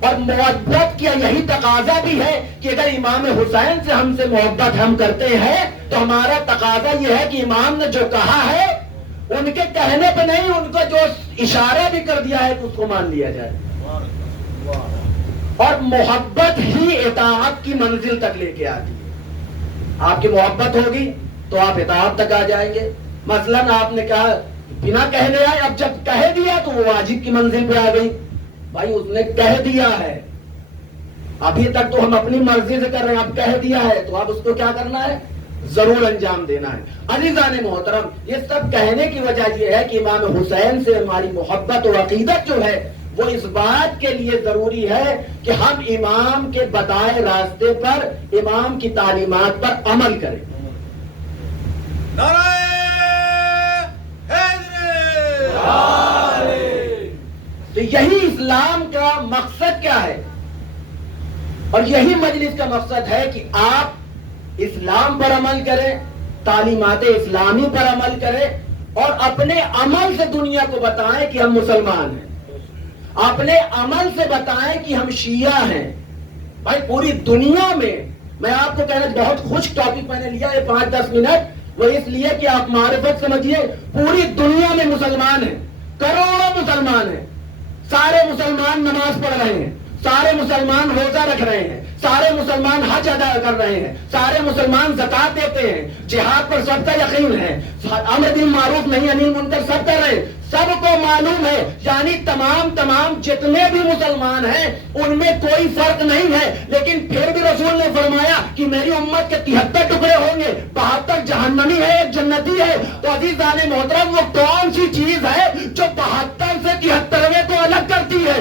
اور محبت کا یہی تقاضا بھی ہے کہ اگر امام حسین سے ہم سے محبت ہم کرتے ہیں تو ہمارا تقاضا یہ ہے کہ امام نے جو کہا ہے ان کے کہنے پہ نہیں, ان کو جو اشارہ بھی کر دیا ہے تو اس کو مان لیا جائے. اور محبت ہی اطاعت کی منزل تک لے کے آتی ہے. آپ کی محبت ہوگی تو آپ اطاعت تک آ جائیں گے. مثلاً آپ نے کہا بنا کہنے آئے, اب جب کہہ دیا تو وہ واجب کی منزل پہ آ گئی. بھائی اس نے کہہ دیا ہے, ابھی تک تو ہم اپنی مرضی سے کر رہے ہیں, اب کہہ دیا ہے تو اب اس کو کیا کرنا ہے؟ ضرور انجام دینا ہے. عزیزان محترم, یہ سب کہنے کی وجہ یہ ہے کہ امام حسین سے ہماری محبت اور عقیدت جو ہے وہ اس بات کے لیے ضروری ہے کہ ہم امام کے بتائے راستے پر, امام کی تعلیمات پر عمل کریں. نعرہ حیدر تو یہی اسلام کا مقصد کیا ہے، اور یہی مجلس کا مقصد ہے کہ آپ اسلام پر عمل کریں، تعلیمات اسلامی پر عمل کریں، اور اپنے عمل سے دنیا کو بتائیں کہ ہم مسلمان ہیں، اپنے عمل سے بتائیں کہ ہم شیعہ ہیں۔ بھائی پوری دنیا میں آپ کو کہنا، بہت خوش ٹاپک میں نے لیا یہ 5-10 منٹ، وہ اس لیے کہ آپ معرفت سمجھیے، پوری دنیا میں مسلمان ہیں، کروڑوں مسلمان ہیں، سارے مسلمان نماز پڑھ رہے ہیں، سارے مسلمان روزہ رکھ رہے ہیں، سارے مسلمان حج ادا کر رہے ہیں، سارے مسلمان زکات دیتے ہیں، جہاد پر سب کا یقین ہے، امر بالمعروف معروف نہیں انیل منکر سب کر رہے ہیں، سب کو معلوم ہے، یعنی تمام جتنے بھی مسلمان ہیں ان میں کوئی فرق نہیں ہے، لیکن پھر بھی رسول نے فرمایا کہ میری امت کے 73 ٹکڑے ہوں گے، 72 جہنمی ہے، ایک جنتی ہے۔ تو عزیزان محترم، وہ کون سی چیز ہے جو 72 سے 73ویں کو الگ کرتی ہے؟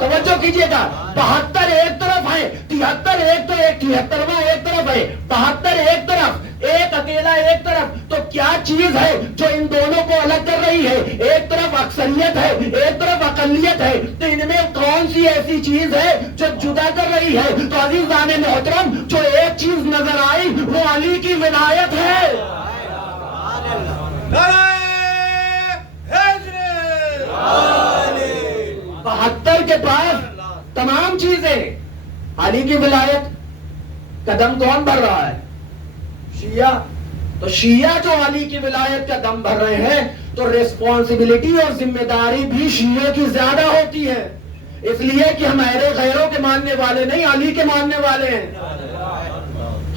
توجہ کیجئے گا، 72 ایک طرف ہے، 73 ایک طرف، 73واں ایک طرف ہے، 72 ایک طرف، ایک اکیلا ایک طرف۔ تو کیا چیز ہے جو ان دونوں کو الگ کر رہی ہے؟ ایک طرف اکثریت ہے، ایک طرف اقلیت ہے، تو ان میں کون سی ایسی چیز ہے جو جدا کر رہی ہے؟ تو عزیزان محترم، جو ایک چیز نظر آئی وہ علی کی ولایت ہے۔ 72 کے پاس تمام چیزیں، علی کی ولایت، قدم کون بھر رہا ہے؟ شیعہ۔ تو شیعہ جو علی کی ولایت کا دم بھر رہے ہیں، تو ریسپانسبلٹی اور ذمہ داری بھی شیعہ کی زیادہ ہوتی ہے، اس لیے کہ ہم غیروں کے ماننے والے نہیں، علی کے ماننے والے ہیں۔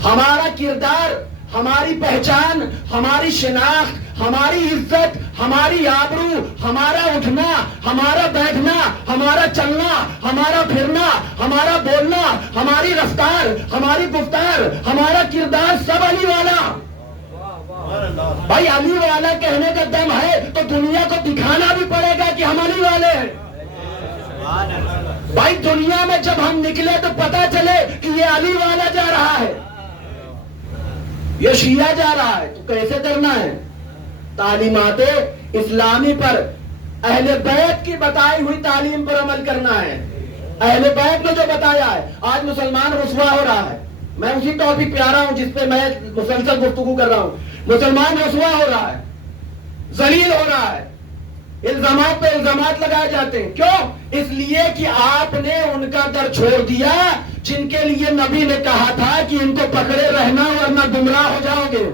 ہمارا کردار، ہماری پہچان، ہماری شناخت، ہماری عزت، ہماری آبرو، ہمارا اٹھنا، ہمارا بیٹھنا، ہمارا چلنا، ہمارا پھرنا، ہمارا بولنا، ہماری رفتار، ہماری گفتار، ہمارا کردار سب علی والا۔ بھائی علی والا کہنے کا دم ہے تو دنیا کو دکھانا بھی پڑے گا کہ ہم علی والے ہیں۔ بھائی دنیا میں جب ہم نکلے تو پتا چلے کہ یہ علی والا جا رہا ہے، یہ شیعہ جا رہا ہے، تو کیسے کرنا ہے؟ تعلیمات اسلامی پر، اہل بیت کی بتائی ہوئی تعلیم پر عمل کرنا ہے۔ اہل بیت نے جو بتایا ہے، آج مسلمان رسوا ہو رہا ہے، میں اسی ٹاپک پہ آ رہا ہوں جس پہ میں مسلسل گفتگو کر رہا ہوں۔ مسلمان رسوا ہو رہا ہے، ذلیل ہو رہا ہے، الزامات پہ الزامات لگائے جاتے ہیں۔ کیوں؟ اس لیے کہ آپ نے ان کا در چھوڑ دیا جن کے لیے نبی نے کہا تھا کہ ان کو پکڑے رہنا ورنہ گمراہ ہو جاؤ گے۔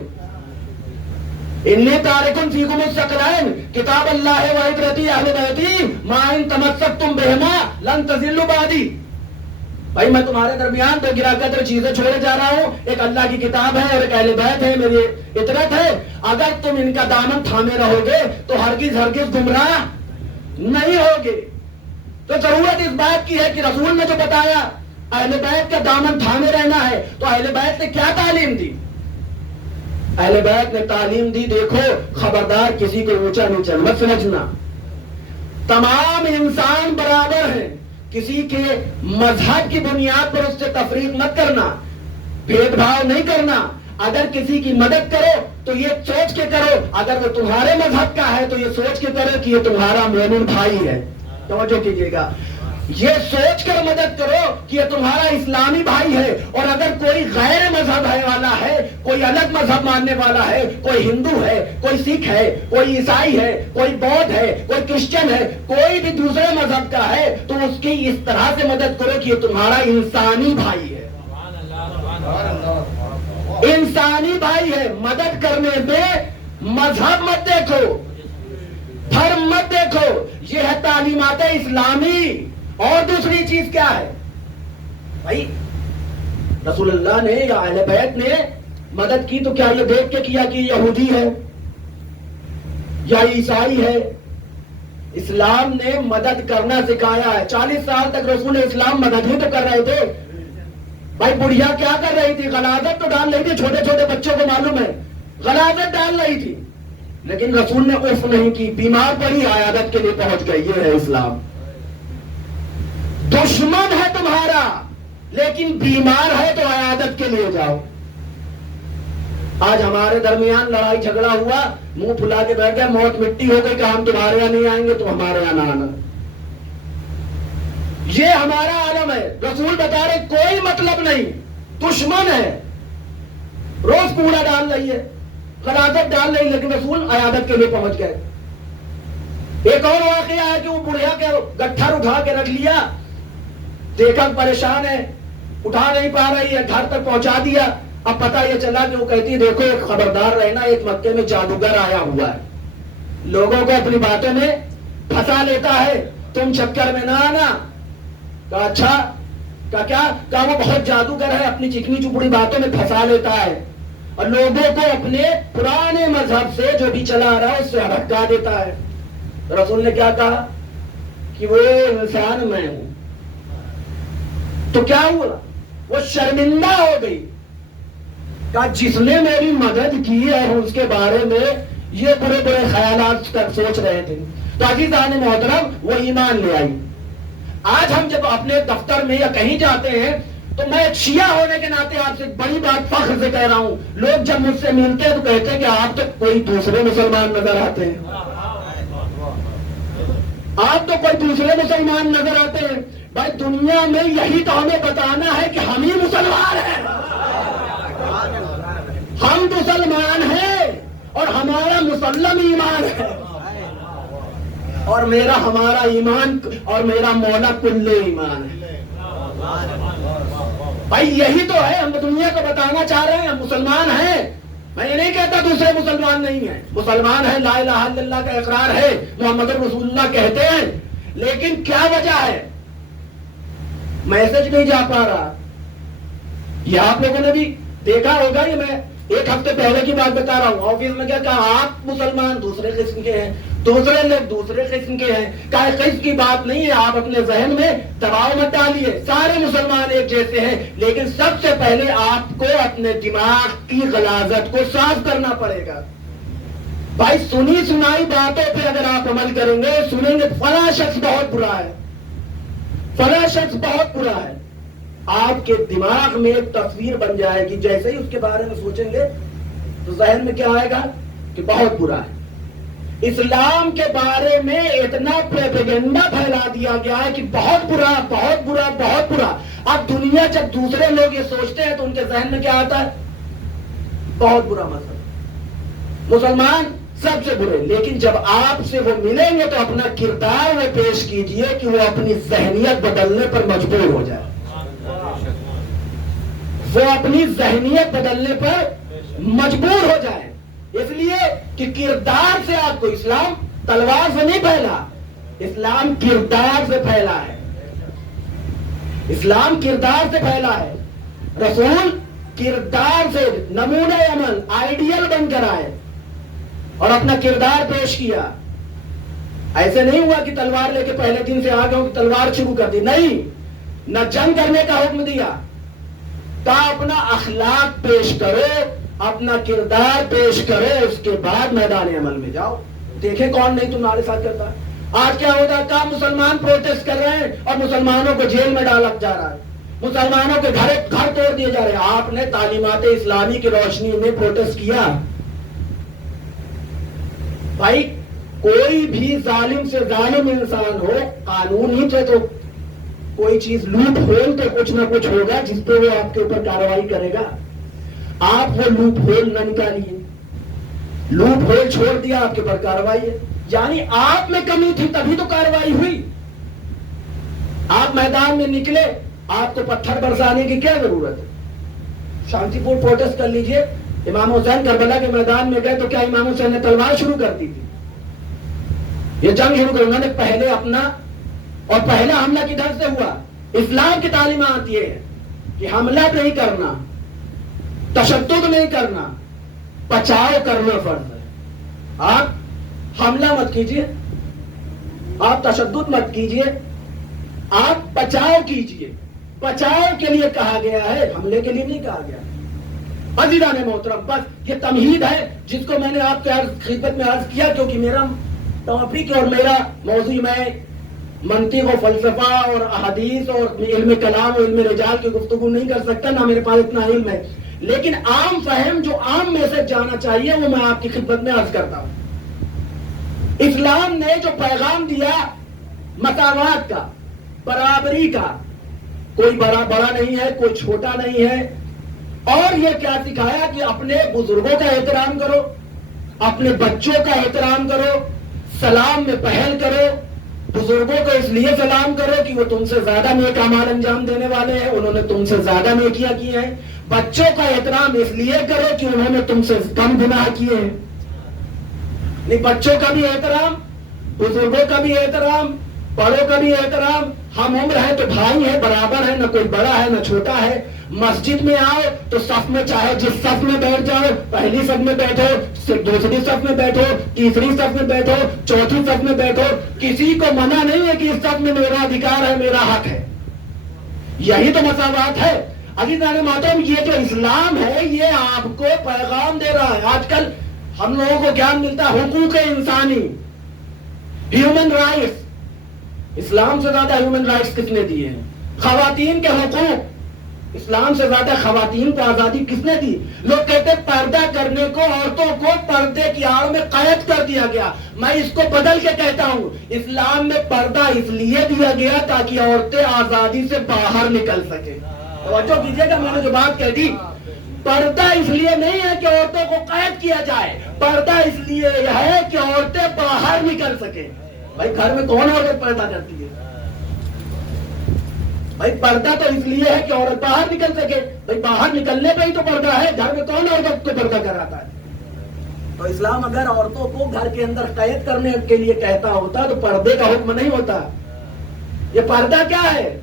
انی تارکن فیکم الثقلین کتاب اللہ و عبرتی اہل بیتی ما ان تمسکتم بہما لن تضلوا بعدی۔ بھائی میں تمہارے درمیان دو گرا قدر چیزیں چھوڑے جا رہا ہوں، ایک اللہ کی کتاب ہے اور ایک اہل بیت ہے، میری اطرت ہے۔ اگر تم ان کا دامن تھامے رہو گے تو ہرگز گمراہ نہیں ہوگے۔ تو ضرورت اس بات کی ہے کہ رسول نے جو بتایا اہل بیت کا دامن تھامے رہنا ہے، تو اہل بیت نے کیا تعلیم دی؟ اہل بیت نے تعلیم دی، دیکھو خبردار کسی کو اونچا نیچا مت سمجھنا، تمام انسان برابر ہیں، کسی کے مذہب کی بنیاد پر اس سے تفریق مت کرنا، بھید بھاؤ نہیں کرنا۔ اگر کسی کی مدد کرو تو یہ سوچ کے کرو، اگر وہ تمہارے مذہب کا ہے تو یہ سوچ کے کرو کہ یہ تمہارا مومن بھائی ہے۔ توجہ کیجیے گا، یہ سوچ کر مدد کرو کہ یہ تمہارا اسلامی بھائی ہے۔ اور اگر کوئی غیر مذہب ہے والا ہے، کوئی الگ مذہب ماننے والا ہے، کوئی ہندو ہے، کوئی سکھ ہے، کوئی عیسائی ہے، کوئی بودھ ہے، کوئی کرسچن ہے، کوئی بھی دوسرے مذہب کا ہے، تو اس کی اس طرح سے مدد کرو کہ یہ تمہارا انسانی بھائی ہے، انسانی بھائی ہے۔ مدد کرنے میں مذہب مت دیکھو، دھرم مت دیکھو، یہ ہے تعلیمات اسلامی۔ اور دوسری چیز کیا ہے؟ بھائی رسول اللہ نے یا اہل بیت نے مدد کی تو کیا یہ دیکھ کے کیا کہ یہودی ہے یا عیسائی ہے؟ اسلام نے مدد کرنا سکھایا ہے۔ 40 سال تک رسول اسلام مدد ہی تو کر رہے تھے۔ بھائی بڑھیا کیا کر رہی تھی؟ غلاظت تو ڈال رہی تھی، چھوٹے چھوٹے بچوں کو معلوم ہے غلاظت ڈال رہی تھی، لیکن رسول نے عرف نہیں کی، بیمار پڑی عیادت کے لیے پہنچ گئی۔ یہ ہے اسلام۔ دشمن ہے تمہارا لیکن بیمار ہے تو عیادت کے لیے جاؤ۔ آج ہمارے درمیان لڑائی جھگڑا ہوا، منہ پھلا کے بیٹھ گیا، موت مٹی ہو گئی کہ ہم تمہارے یہاں نہیں آئیں گے تو ہمارے یہاں نہ آنا. یہ ہمارا عالم ہے. رسول بتا رہے کوئی مطلب نہیں، دشمن ہے، روز کوڑا ڈال رہی ہے، خلاصت ڈال رہی، لیکن رسول عیادت کے لیے پہنچ گئے. ایک اور واقعہ ہے کہ وہ بڑھیا کے گٹھر اٹھا کے رکھ لیا، دیکھا پریشان ہے، اٹھا نہیں پا رہی ہے، گھر تک پہنچا دیا. اب پتہ یہ چلا کہ وہ کہتی دیکھو ایک خبردار رہنا، ایک مکے میں جادوگر آیا ہوا ہے، لوگوں کو اپنی باتوں میں پھنسا لیتا ہے، تم چکر میں نہ آنا. کہا اچھا، کہا وہ بہت جادوگر ہے، اپنی چکنی چپڑی باتوں میں پھنسا لیتا ہے اور لوگوں کو اپنے پرانے مذہب سے جو بھی چلا آ رہا ہے اس سے ہٹکا دیتا ہے. رسول نے کیا کہا کہ وہ انسان میں ہوں. تو کیا ہوا؟ وہ شرمندہ ہو گئی. کہا جس نے میری مدد کی ہے اس کے بارے میں یہ برے برے خیالات سوچ رہے تھے. تو عزیزان محترم وہ ایمان لے آئی. آج ہم جب اپنے دفتر میں یا کہیں جاتے ہیں تو میں ایک شیعہ ہونے کے ناطے آپ سے بڑی بات فخر سے کہہ رہا ہوں، لوگ جب مجھ سے ملتے ہیں تو کہتے ہیں کہ آپ تو کوئی دوسرے مسلمان نظر آتے ہیں، آپ تو کوئی دوسرے مسلمان نظر آتے ہیں. بھائی دنیا میں یہی تو ہمیں بتانا ہے کہ ہم ہی مسلمان ہیں، ہم مسلمان ہیں اور ہمارا مسلم ایمان ہے، اور ہمارا ایمان اور میرا مولا کل ایمان ہے. بھائی یہی تو ہے، ہم دنیا کو بتانا چاہ رہے ہیں ہم مسلمان ہیں. میں یہ نہیں کہتا دوسرے مسلمان نہیں ہیں، مسلمان ہیں، لا الہ الا اللہ کا اقرار ہے، محمد رسول اللہ کہتے ہیں، لیکن کیا وجہ ہے میسج نہیں جا پا رہا؟ یہ آپ لوگوں نے بھی دیکھا ہوگا. یہ میں ایک ہفتے پہلے کی بات بتا رہا ہوں. آفس میں کیا کہا، آپ مسلمان دوسرے قسم کے ہیں، دوسرے لوگ دوسرے قسم کے ہیں. کہا قسم کی بات نہیں ہے، آپ اپنے ذہن میں دباؤ مت ڈالیے، سارے مسلمان ایک جیسے ہیں، لیکن سب سے پہلے آپ کو اپنے دماغ کی غلاظت کو صاف کرنا پڑے گا. بھائی سنی سنائی باتوں پہ اگر آپ عمل کریں گے، سنیں گے فلاں شخص بہت برا ہے، فلاں شخص بہت برا ہے، آپ کے دماغ میں ایک تصویر بن جائے گی. جیسے ہی اس کے بارے میں سوچیں گے تو ذہن میں کیا آئے گا کہ بہت برا ہے. اسلام کے بارے میں اتنا پروپیگنڈا پھیلا دیا گیا ہے کہ بہت برا بہت برا بہت برا. اب دنیا جب دوسرے لوگ یہ سوچتے ہیں تو ان کے ذہن میں کیا آتا ہے؟ بہت برا مذہب، مسلمان سب سے برے. لیکن جب آپ سے وہ ملیں گے تو اپنا کردار وہ پیش کیجئے کہ وہ اپنی ذہنیت بدلنے پر مجبور ہو جائے، وہ اپنی ذہنیت بدلنے پر مجبور ہو جائے. اس لیے کہ کردار سے آپ کو اسلام تلوار سے نہیں پھیلا، اسلام کردار سے پھیلا ہے، اسلام کردار سے پھیلا ہے. رسول کردار سے نمونہ عمل آئیڈیل بن کر آئے اور اپنا کردار پیش کیا. ایسے نہیں ہوا کہ تلوار لے کے پہلے دن سے آ گئے تلوار شروع کر دی، نہیں، نہ جنگ کرنے کا حکم دیا، کہا اپنا اخلاق پیش کرو، اپنا کردار پیش کرو، اس کے بعد میدان عمل میں جاؤ، دیکھیں کون نہیں تمہارے ساتھ کرتا ہے. آج کیا ہوتا ہے، کہا مسلمان پروٹیسٹ کر رہے ہیں اور مسلمانوں کو جیل میں ڈالا جا رہا ہے، مسلمانوں کے گھر توڑ دیے جا رہے ہیں. آپ نے تعلیمات اسلامی کی روشنی میں پروٹیسٹ کیا؟ بھائی کوئی بھی ظالم سے ظالم انسان ہو، قانون ہی تو کوئی چیز لوپ ہول تو کچھ نہ کچھ ہوگا جس پہ وہ آپ کے اوپر کارروائی کرے گا. آپ وہ لوپ ہول نہ نکالیے، لوپ ہول چھوڑ دیا، آپ کے اوپر کارروائی ہے. یعنی آپ میں کمی تھی تبھی تو کارروائی ہوئی. آپ میدان میں نکلے، آپ کو پتھر برسانے کی کیا ضرورت ہے؟ شانتی پور پروٹیسٹ کر لیجئے. امام حسین کربلا کے میدان میں گئے تو کیا امام حسین نے تلوار شروع کر دی تھی؟ یہ جنگ شروع کر، انہوں نے پہلے اپنا، اور پہلا حملہ کدھر سے ہوا؟ اسلام کی تعلیمات یہ ہے کہ حملہ نہیں کرنا، تشدد نہیں کرنا، بچاؤ کرنا فرض ہے. آپ حملہ مت کیجئے، آپ تشدد مت کیجئے، آپ بچاؤ کیجئے. بچاؤ کے لیے کہا گیا ہے، حملے کے لیے نہیں کہا گیا. عزیزان محترم، بس یہ تمہید ہے جس کو میں نے آپ کے خدمت میں عرض کیا، کیونکہ میرا ٹاپک اور میرا موضوع، میں منطق و فلسفہ اور احادیث اور علم کلام اور علم رجال کی گفتگو نہیں کر سکتا، نہ میرے پاس اتنا علم ہے. لیکن عام فہم جو عام میسج جانا چاہیے وہ میں آپ کی خدمت میں عرض کرتا ہوں. اسلام نے جو پیغام دیا مساوات کا، برابری کا، کوئی بڑا نہیں ہے، کوئی چھوٹا نہیں ہے، اور یہ کیا سکھایا کہ اپنے بزرگوں کا احترام کرو، اپنے بچوں کا احترام کرو، سلام میں پہل کرو. بزرگوں کو اس لیے سلام کرو کہ وہ تم سے زیادہ نیک اعمال انجام دینے والے ہیں، انہوں نے تم سے زیادہ نیکیاں کی ہیں. بچوں کا احترام اس لیے کرو کہ انہوں نے تم سے کم گناہ کیے ہیں. نہیں، بچوں کا بھی احترام، بزرگوں کا بھی احترام، بڑوں کا بھی احترام. ہم عمر ہے تو بھائی ہے، برابر ہے، نہ کوئی بڑا ہے نہ چھوٹا ہے. مسجد میں آؤ تو صف میں چاہے جس صف میں بیٹھ جاؤ، پہلی صف میں بیٹھو، دوسری صف میں بیٹھو، تیسری صف میں بیٹھو، چوتھی صف میں بیٹھو، کسی کو منع نہیں ہے کہ اس صف میں میرا ادھیکار ہے، میرا حق ہے. یہی تو مساوات ہے. عزیزان محترم، یہ جو اسلام ہے یہ آپ کو پیغام دے رہا ہے. آج کل ہم لوگوں کو گیان ملتا ہے حقوق انسانی، ہیومن رائٹس. اسلام سے زیادہ ہیومن رائٹس کس نے دیے ہیں؟ خواتین کے حقوق، اسلام سے زیادہ خواتین کو آزادی کس نے دی؟ لوگ کہتے ہیں پردہ کرنے کو عورتوں کو پردے کی آڑ میں قید کر دیا گیا. میں اس کو بدل کے کہتا ہوں، اسلام میں پردہ اس لیے دیا گیا تاکہ عورتیں آزادی سے باہر نکل سکیں. توجہ کیجیے گا، میں نے جو بات کہہ دی، پردہ اس لیے نہیں ہے کہ عورتوں کو قید کیا جائے، پردہ اس لیے ہے کہ عورتیں باہر نکل سکیں. بھائی گھر میں کون عورت پردہ کرتی ہے؟ بھائی پردہ تو اس لیے ہے کہ عورت باہر نکل سکے. بھائی باہر نکلنے پہ ہی تو پردہ ہے، گھر میں کون عورت کو پردہ کراتا ہے؟ تو اسلام اگر عورتوں کو گھر کے اندر قید کرنے کے لیے کہتا ہوتا تو پردے کا حکم نہیں ہوتا. یہ پردہ کیا ہے؟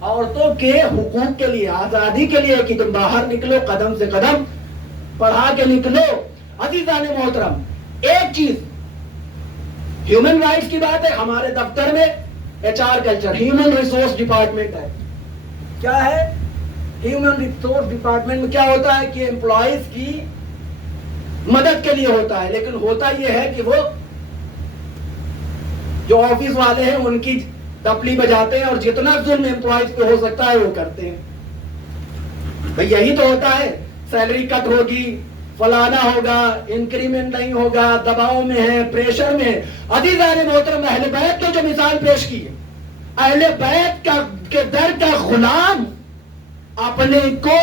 عورتوں کے حقوق کے لیے، آزادی کے لیے کہ تم باہر نکلو، قدم سے قدم پڑھا کے نکلو. عزیزان محترم، ایک چیز ہیومن رائٹس کی بات ہے. ہمارے دفتر میں HR culture, human resource department ہے. کیا ہے ہیومن ریسورس ڈپارٹمنٹ میں؟ کیا ہوتا ہے کہ امپلائیز کی مدد کے لیے ہوتا ہے، لیکن ہوتا یہ ہے کہ وہ جو آفس والے ہیں ان کی ٹپلی بجاتے ہیں اور جتنا ظلم امپلائیز پہ ہو سکتا ہے وہ کرتے ہیں. بھئی یہی تو ہوتا ہے. سیلری کٹ ہوگی، فلانا ہوگا، انکریمنٹ نہیں ہوگا، دباؤ میں ہے، پریشر میں ہے. عزیزان محترم، اہل بیت نے جو مثال پیش کی ہے، اہل بیت کے در کا غلام اپنے کو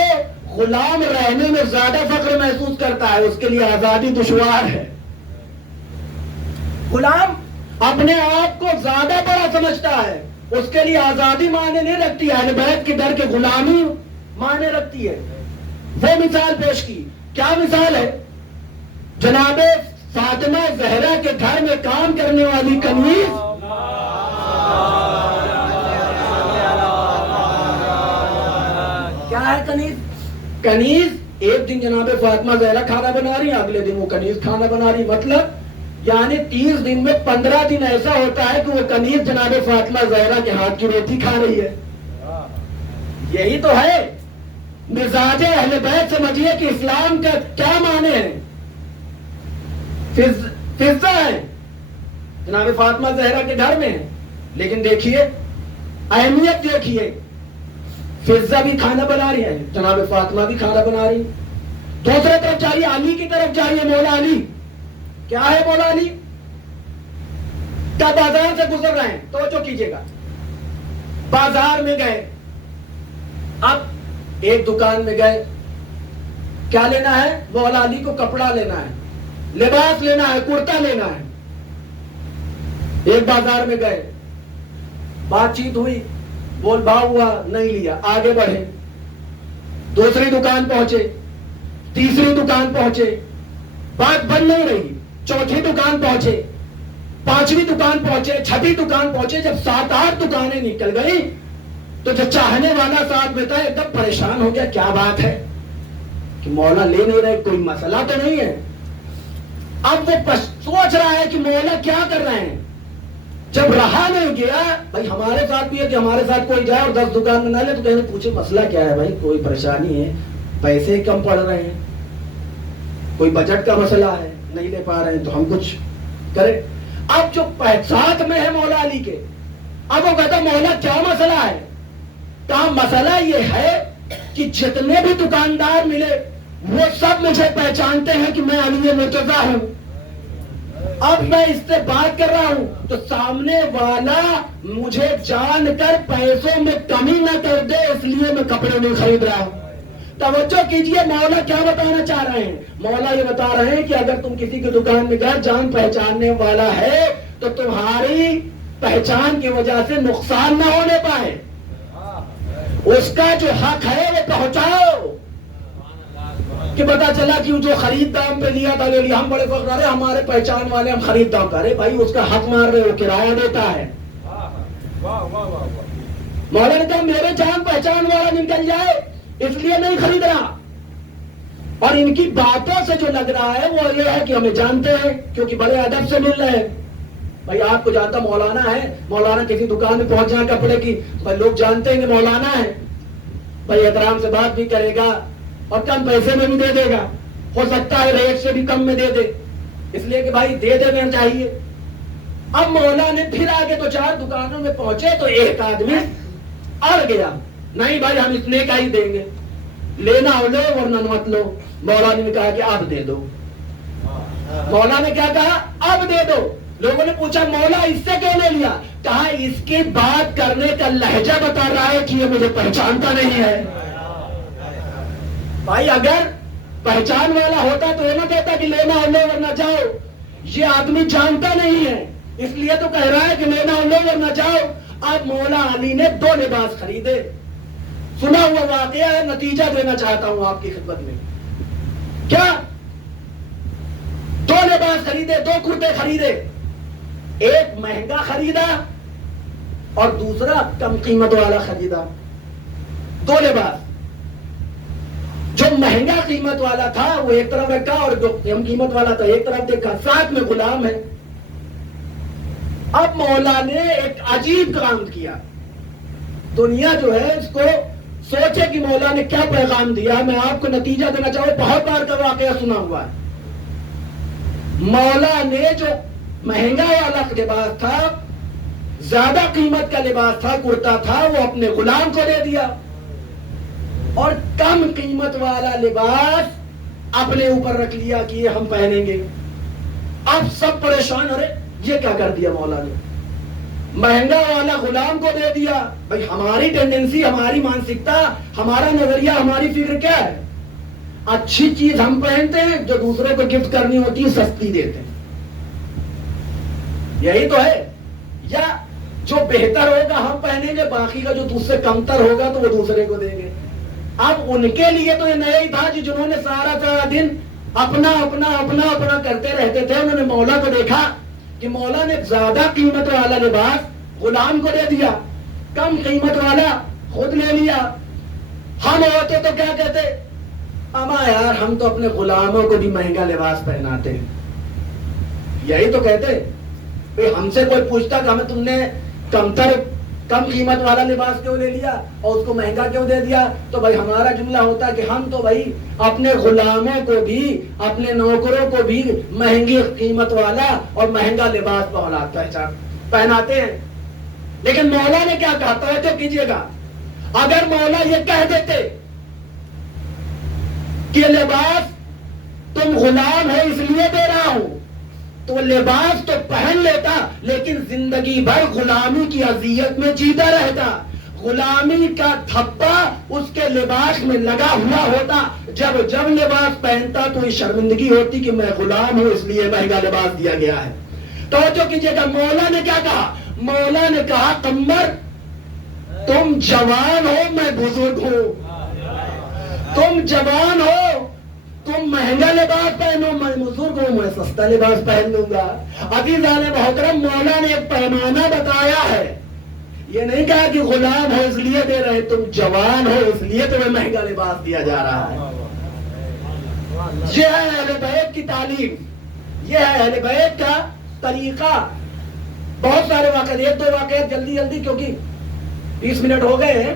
غلام رہنے میں زیادہ فخر محسوس کرتا ہے، اس کے لیے آزادی دشوار ہے. غلام اپنے آپ کو زیادہ بڑا سمجھتا ہے، اس کے لیے آزادی معنی نہیں رکھتی، اہل بیت کے در کے غلامی معنی رکھتی ہے. وہ مثال پیش کی. کیا مثال ہے؟ جناب فاطمہ زہرا کے گھر میں کام کرنے والی کنیز، کیا ہے کنیز؟ کنیز ایک دن جناب فاطمہ زہرا کھانا بنا رہی، اگلے دن وہ کنیز کھانا بنا رہی. مطلب یعنی 30 دن میں 15 دن ایسا ہوتا ہے کہ وہ کنیز جناب فاطمہ زہرا کے ہاتھ کی روٹی کھا رہی ہے. یہی تو ہے مزاج اہل بیت. سمجھیے کہ اسلام کا کیا معنی ہے. فضہ ہے جناب فاطمہ زہرا کے گھر میں، لیکن دیکھیے اہمیت دیکھیے، فضہ بھی کھانا بنا رہی ہے، جناب فاطمہ بھی کھانا بنا رہی. دوسرے طرف جائیے، علی کی طرف جائیے. مولا علی کیا ہے؟ مولا علی کا بازار سے گزر رہے ہیں، توجہ کیجیے گا. بازار میں گئے، اب ایک دکان میں گئے، کیا لینا ہے؟ مولا علی کو کپڑا لینا ہے، لباس لینا ہے، کرتا لینا ہے. ایک بازار میں گئے، بات چیت ہوئی، بول بھاؤ ہوا، نہیں لیا، آگے بڑھے. دوسری دکان پہنچے، تیسری دکان پہنچے، بات بن نہیں رہی. چوتھی دکان پہنچے، پانچویں دکان پہنچے، چھٹی دکان پہنچے. جب 7-8 دکانیں نکل گئی تو جو چاہنے والا صاحب میں تھا ایک دم پریشان ہو گیا. کیا بات ہے کہ مولا لے نہیں رہے، کوئی مسئلہ تو نہیں ہے. اب وہ سوچ رہا ہے کہ مولا کیا کر رہے ہیں. جب رہا نہیں گیا، بھائی ہمارے ساتھ بھی ہے کہ ہمارے ساتھ کوئی جائے اور 10 دکان میں نہ لے تو کہیں پوچھے مسئلہ کیا ہے بھائی، کوئی پریشانی ہے، پیسے کم پڑ رہے ہیں، کوئی بجٹ کا مسئلہ ہے، نہیں لے پا رہے ہیں تو ہم کچھ کریں. اب جو ساتھ میں ہے مولا علی کے، اب وہ کہتا مولا کیا مسئلہ ہے؟ کہا مسئلہ یہ ہے کہ جتنے بھی دکاندار ملے وہ سب مجھے پہچانتے ہیں کہ میں علی مرتضیٰ ہوں. اب میں اس سے بات کر رہا ہوں تو سامنے والا مجھے جان کر پیسوں میں کمی نہ کر دے، اس لیے میں کپڑے نہیں خرید رہا ہوں. توجہ کیجئے، مولا کیا بتانا چاہ رہے ہیں؟ مولا یہ بتا رہے ہیں کہ اگر تم کسی کی دکان میں گئے، جان پہچاننے والا ہے تو تمہاری پہچان کی وجہ سے نقصان نہ ہونے پائے. اس کا جو حق ہے وہ پہنچاؤ. کہ پتا چلا کہ جو خرید دام پہ لیا تھا لے لیا، ہم بڑے فخر ہے ہمارے پہچان والے، ہم خرید دام پہ. ارے بھائی اس کا حق مار رہے ہو، کرایہ دیتا ہے. مولا نے کہا میرے جان پہچان والا نکل جائے اس لیے نہیں خرید رہا. اور ان کی باتوں سے جو لگ رہا ہے وہ یہ ہے کہ ہمیں جانتے ہیں کیونکہ بڑے ادب سے مل رہے ہیں. بھائی آپ کو جانتا مولانا ہے، مولانا کسی دکان میں پہنچ جائے کپڑے کی، بھائی لوگ جانتے ہیں کہ مولانا ہے، بھائی احترام سے بات بھی کرے گا اور کم پیسے میں بھی دے دے گا. ہو سکتا ہے ریٹ سے بھی کم میں دے دے، اس لیے کہ بھائی دے دینا چاہیے. اب مولا نے پھر آگے تو 4 دکانوں میں پہنچے تو ایک آدمی اڑ گیا، نہیں بھائی ہم اتنے کا ہی دیں گے، لینا ہو لو ورنہ مت لو. مولا نے کہا کہ اب دے دو. مولا نے کیا کہا؟ اب دے دو. لوگوں نے پوچھا مولا اس سے کیوں نہیں لیا؟ کہا اس کی بات کرنے کا لہجہ بتا رہا ہے کہ یہ مجھے پہچانتا نہیں ہے. بھائی اگر پہچان والا ہوتا تو یہ نہ کہتا کہ لینا ہو لو ورنہ جاؤ. یہ آدمی جانتا نہیں ہے اس لیے تو کہہ رہا ہے کہ لینا ہو لو ورنہ جاؤ. اب مولا علی نے 2 لباس خریدے. سنا ہوا واقعہ ہے، نتیجہ دینا چاہتا ہوں آپ کی خدمت میں. کیا 2 لباس خریدے، 2 کرتے خریدے. ایک مہنگا خریدا اور دوسرا کم قیمت والا خریدا. 2 لباس. جو مہنگا قیمت والا تھا وہ ایک طرف رکھا اور جو کم قیمت والا تھا ایک طرف دیکھا، ساتھ میں غلام ہے. اب مولا نے ایک عجیب کام کیا. دنیا جو ہے اس کو سوچے کہ مولا نے کیا پیغام دیا. میں آپ کو نتیجہ دینا چاہوں، بہت بار کا واقعہ سنا ہوا ہے. مولا نے جو مہنگا والا لباس تھا، زیادہ قیمت کا لباس تھا، کرتا تھا، وہ اپنے غلام کو دے دیا اور کم قیمت والا لباس اپنے اوپر رکھ لیا کہ یہ ہم پہنیں گے. اب سب پریشان، ارے یہ کیا کر دیا مولا نے؟ مہنگا والا غلام کو دے دیا. بھائی ہماری ٹینڈنسی، ہماری مانسکتا، ہمارا نظریہ، ہماری فکر کیا ہے؟ اچھی چیز ہم پہنتے ہیں، جو دوسرے کو گفٹ کرنی ہوتی ہے سستی دیتے ہیں. یہی تو ہے. یا جو بہتر ہوگا ہم پہنیں گے، باقی کا جو تجھ سے کمتر ہوگا تو وہ دوسرے کو دیں گے. اب ان کے لیے تو یہ نیا ہی تھا جنہوں نے سارا دن اپنا اپنا اپنا اپنا کرتے رہتے تھے. انہوں نے مولا کو دیکھا کہ مولا نے زیادہ قیمت والا لباس غلام کو دے دیا، کم قیمت والا خود لے لیا. ہم ہوتے تو کیا کہتے؟ اما یار ہم تو اپنے غلاموں کو بھی مہنگا لباس پہناتے ہیں. یہی تو کہتے. ہم سے کوئی پوچھتا کہ ہمیں تم نے کم قیمت والا لباس کیوں لے لیا اور اس کو مہنگا کیوں دے دیا، تو بھائی ہمارا جملہ ہوتا کہ ہم تو بھائی اپنے غلاموں کو بھی، اپنے نوکروں کو بھی مہنگی قیمت والا اور مہنگا لباس پہناتے ہیں. لیکن مولا نے کیا کہا؟ توجہ کیجیے گا. اگر مولا یہ کہہ دیتے کہ لباس تم غلام ہے اس لیے دے رہا ہوں، تو لباس تو پہن لیتا لیکن زندگی بھر غلامی کی اذیت میں جیتا رہتا. غلامی کا تھپا اس کے لباس میں لگا ہوا ہوتا. جب جب لباس پہنتا تو یہ شرمندگی ہوتی کہ میں غلام ہوں اس لیے مہنگا لباس دیا گیا ہے. توجہ کیجیے گا. مولا نے کیا کہا؟ مولا نے کہا قمر تم جوان ہو، میں بزرگ ہوں. تم جوان ہو، تم مہنگا لباس پہنو، میں بزرگ ہوں، میں سستا لباس پہن لوں گا. عزیزان محترم، مولا نے ایک پیمانہ بتایا ہے. یہ نہیں کہا کہ غلام ہو اس لیے دے رہے، تم جوان ہو اس لیے تمہیں مہنگا لباس دیا جا رہا ہے. یہ ہے اہل بیت کی تعلیم، یہ ہے اہل بیت کا طریقہ. بہت سارے واقعات، 1-2 واقعات جلدی جلدی کیونکہ 20 منٹ ہو گئے ہیں،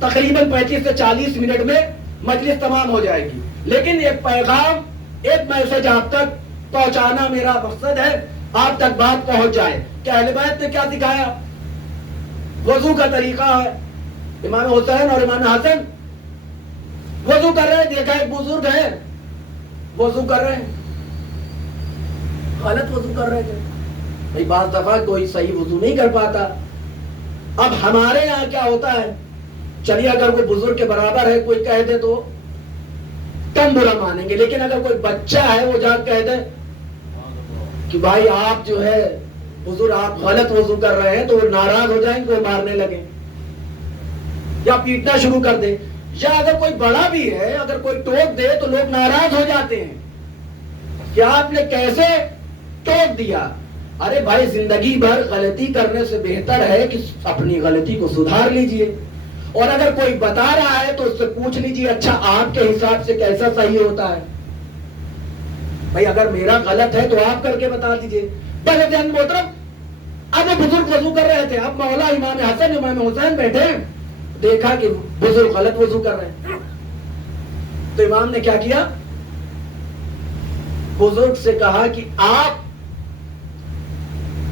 تقریباً 35 سے 40 منٹ میں مجلس تمام ہو جائے گی. لیکن ایک پیغام، ایک میسج آپ تک پہنچانا میرا مقصد ہے، آپ تک بات پہنچ جائے کہ اہل بیت نے کیا دکھایا. وضو کا طریقہ ہے. امام حسین اور امام حسن وضو کر رہے ہیں، دیکھا ایک بزرگ ہے وضو کر رہے ہیں، غلط وضو کر رہے تھے بھائی، بعض دفعہ کوئی صحیح وضو نہیں کر پاتا. اب ہمارے یہاں کیا ہوتا ہے، چلیے اگر کوئی بزرگ کے برابر ہے کوئی کہہ دے تو کم برا مانیں گے، لیکن اگر کوئی بچہ ہے وہ جا کہہ دے کہ بھائی آپ جو ہے بزرگ آپ غلط وضو کر رہے ہیں، تو وہ ناراض ہو جائیں گے، وہ مارنے لگے یا پیٹنا شروع کر دے. یا اگر کوئی بڑا بھی ہے اگر کوئی ٹوک دے تو لوگ ناراض ہو جاتے ہیں کہ آپ نے کیسے ٹوک دیا. ارے بھائی زندگی بھر غلطی کرنے سے بہتر ہے کہ اپنی غلطی کو سدھار لیجئے، اور اگر کوئی بتا رہا ہے تو اس سے پوچھ لیجئے اچھا آپ کے حساب سے کیسا صحیح ہوتا ہے. بھائی اگر میرا غلط ہے تو آپ کر کے بتا دیجئے. بس جان محترم، اب بزرگ وضو کر رہے تھے، اب مولا امام حسن امام حسین بیٹھے ہیں، دیکھا کہ بزرگ غلط وضو کر رہے ہیں، تو امام نے کیا کیا، بزرگ سے کہا کہ آپ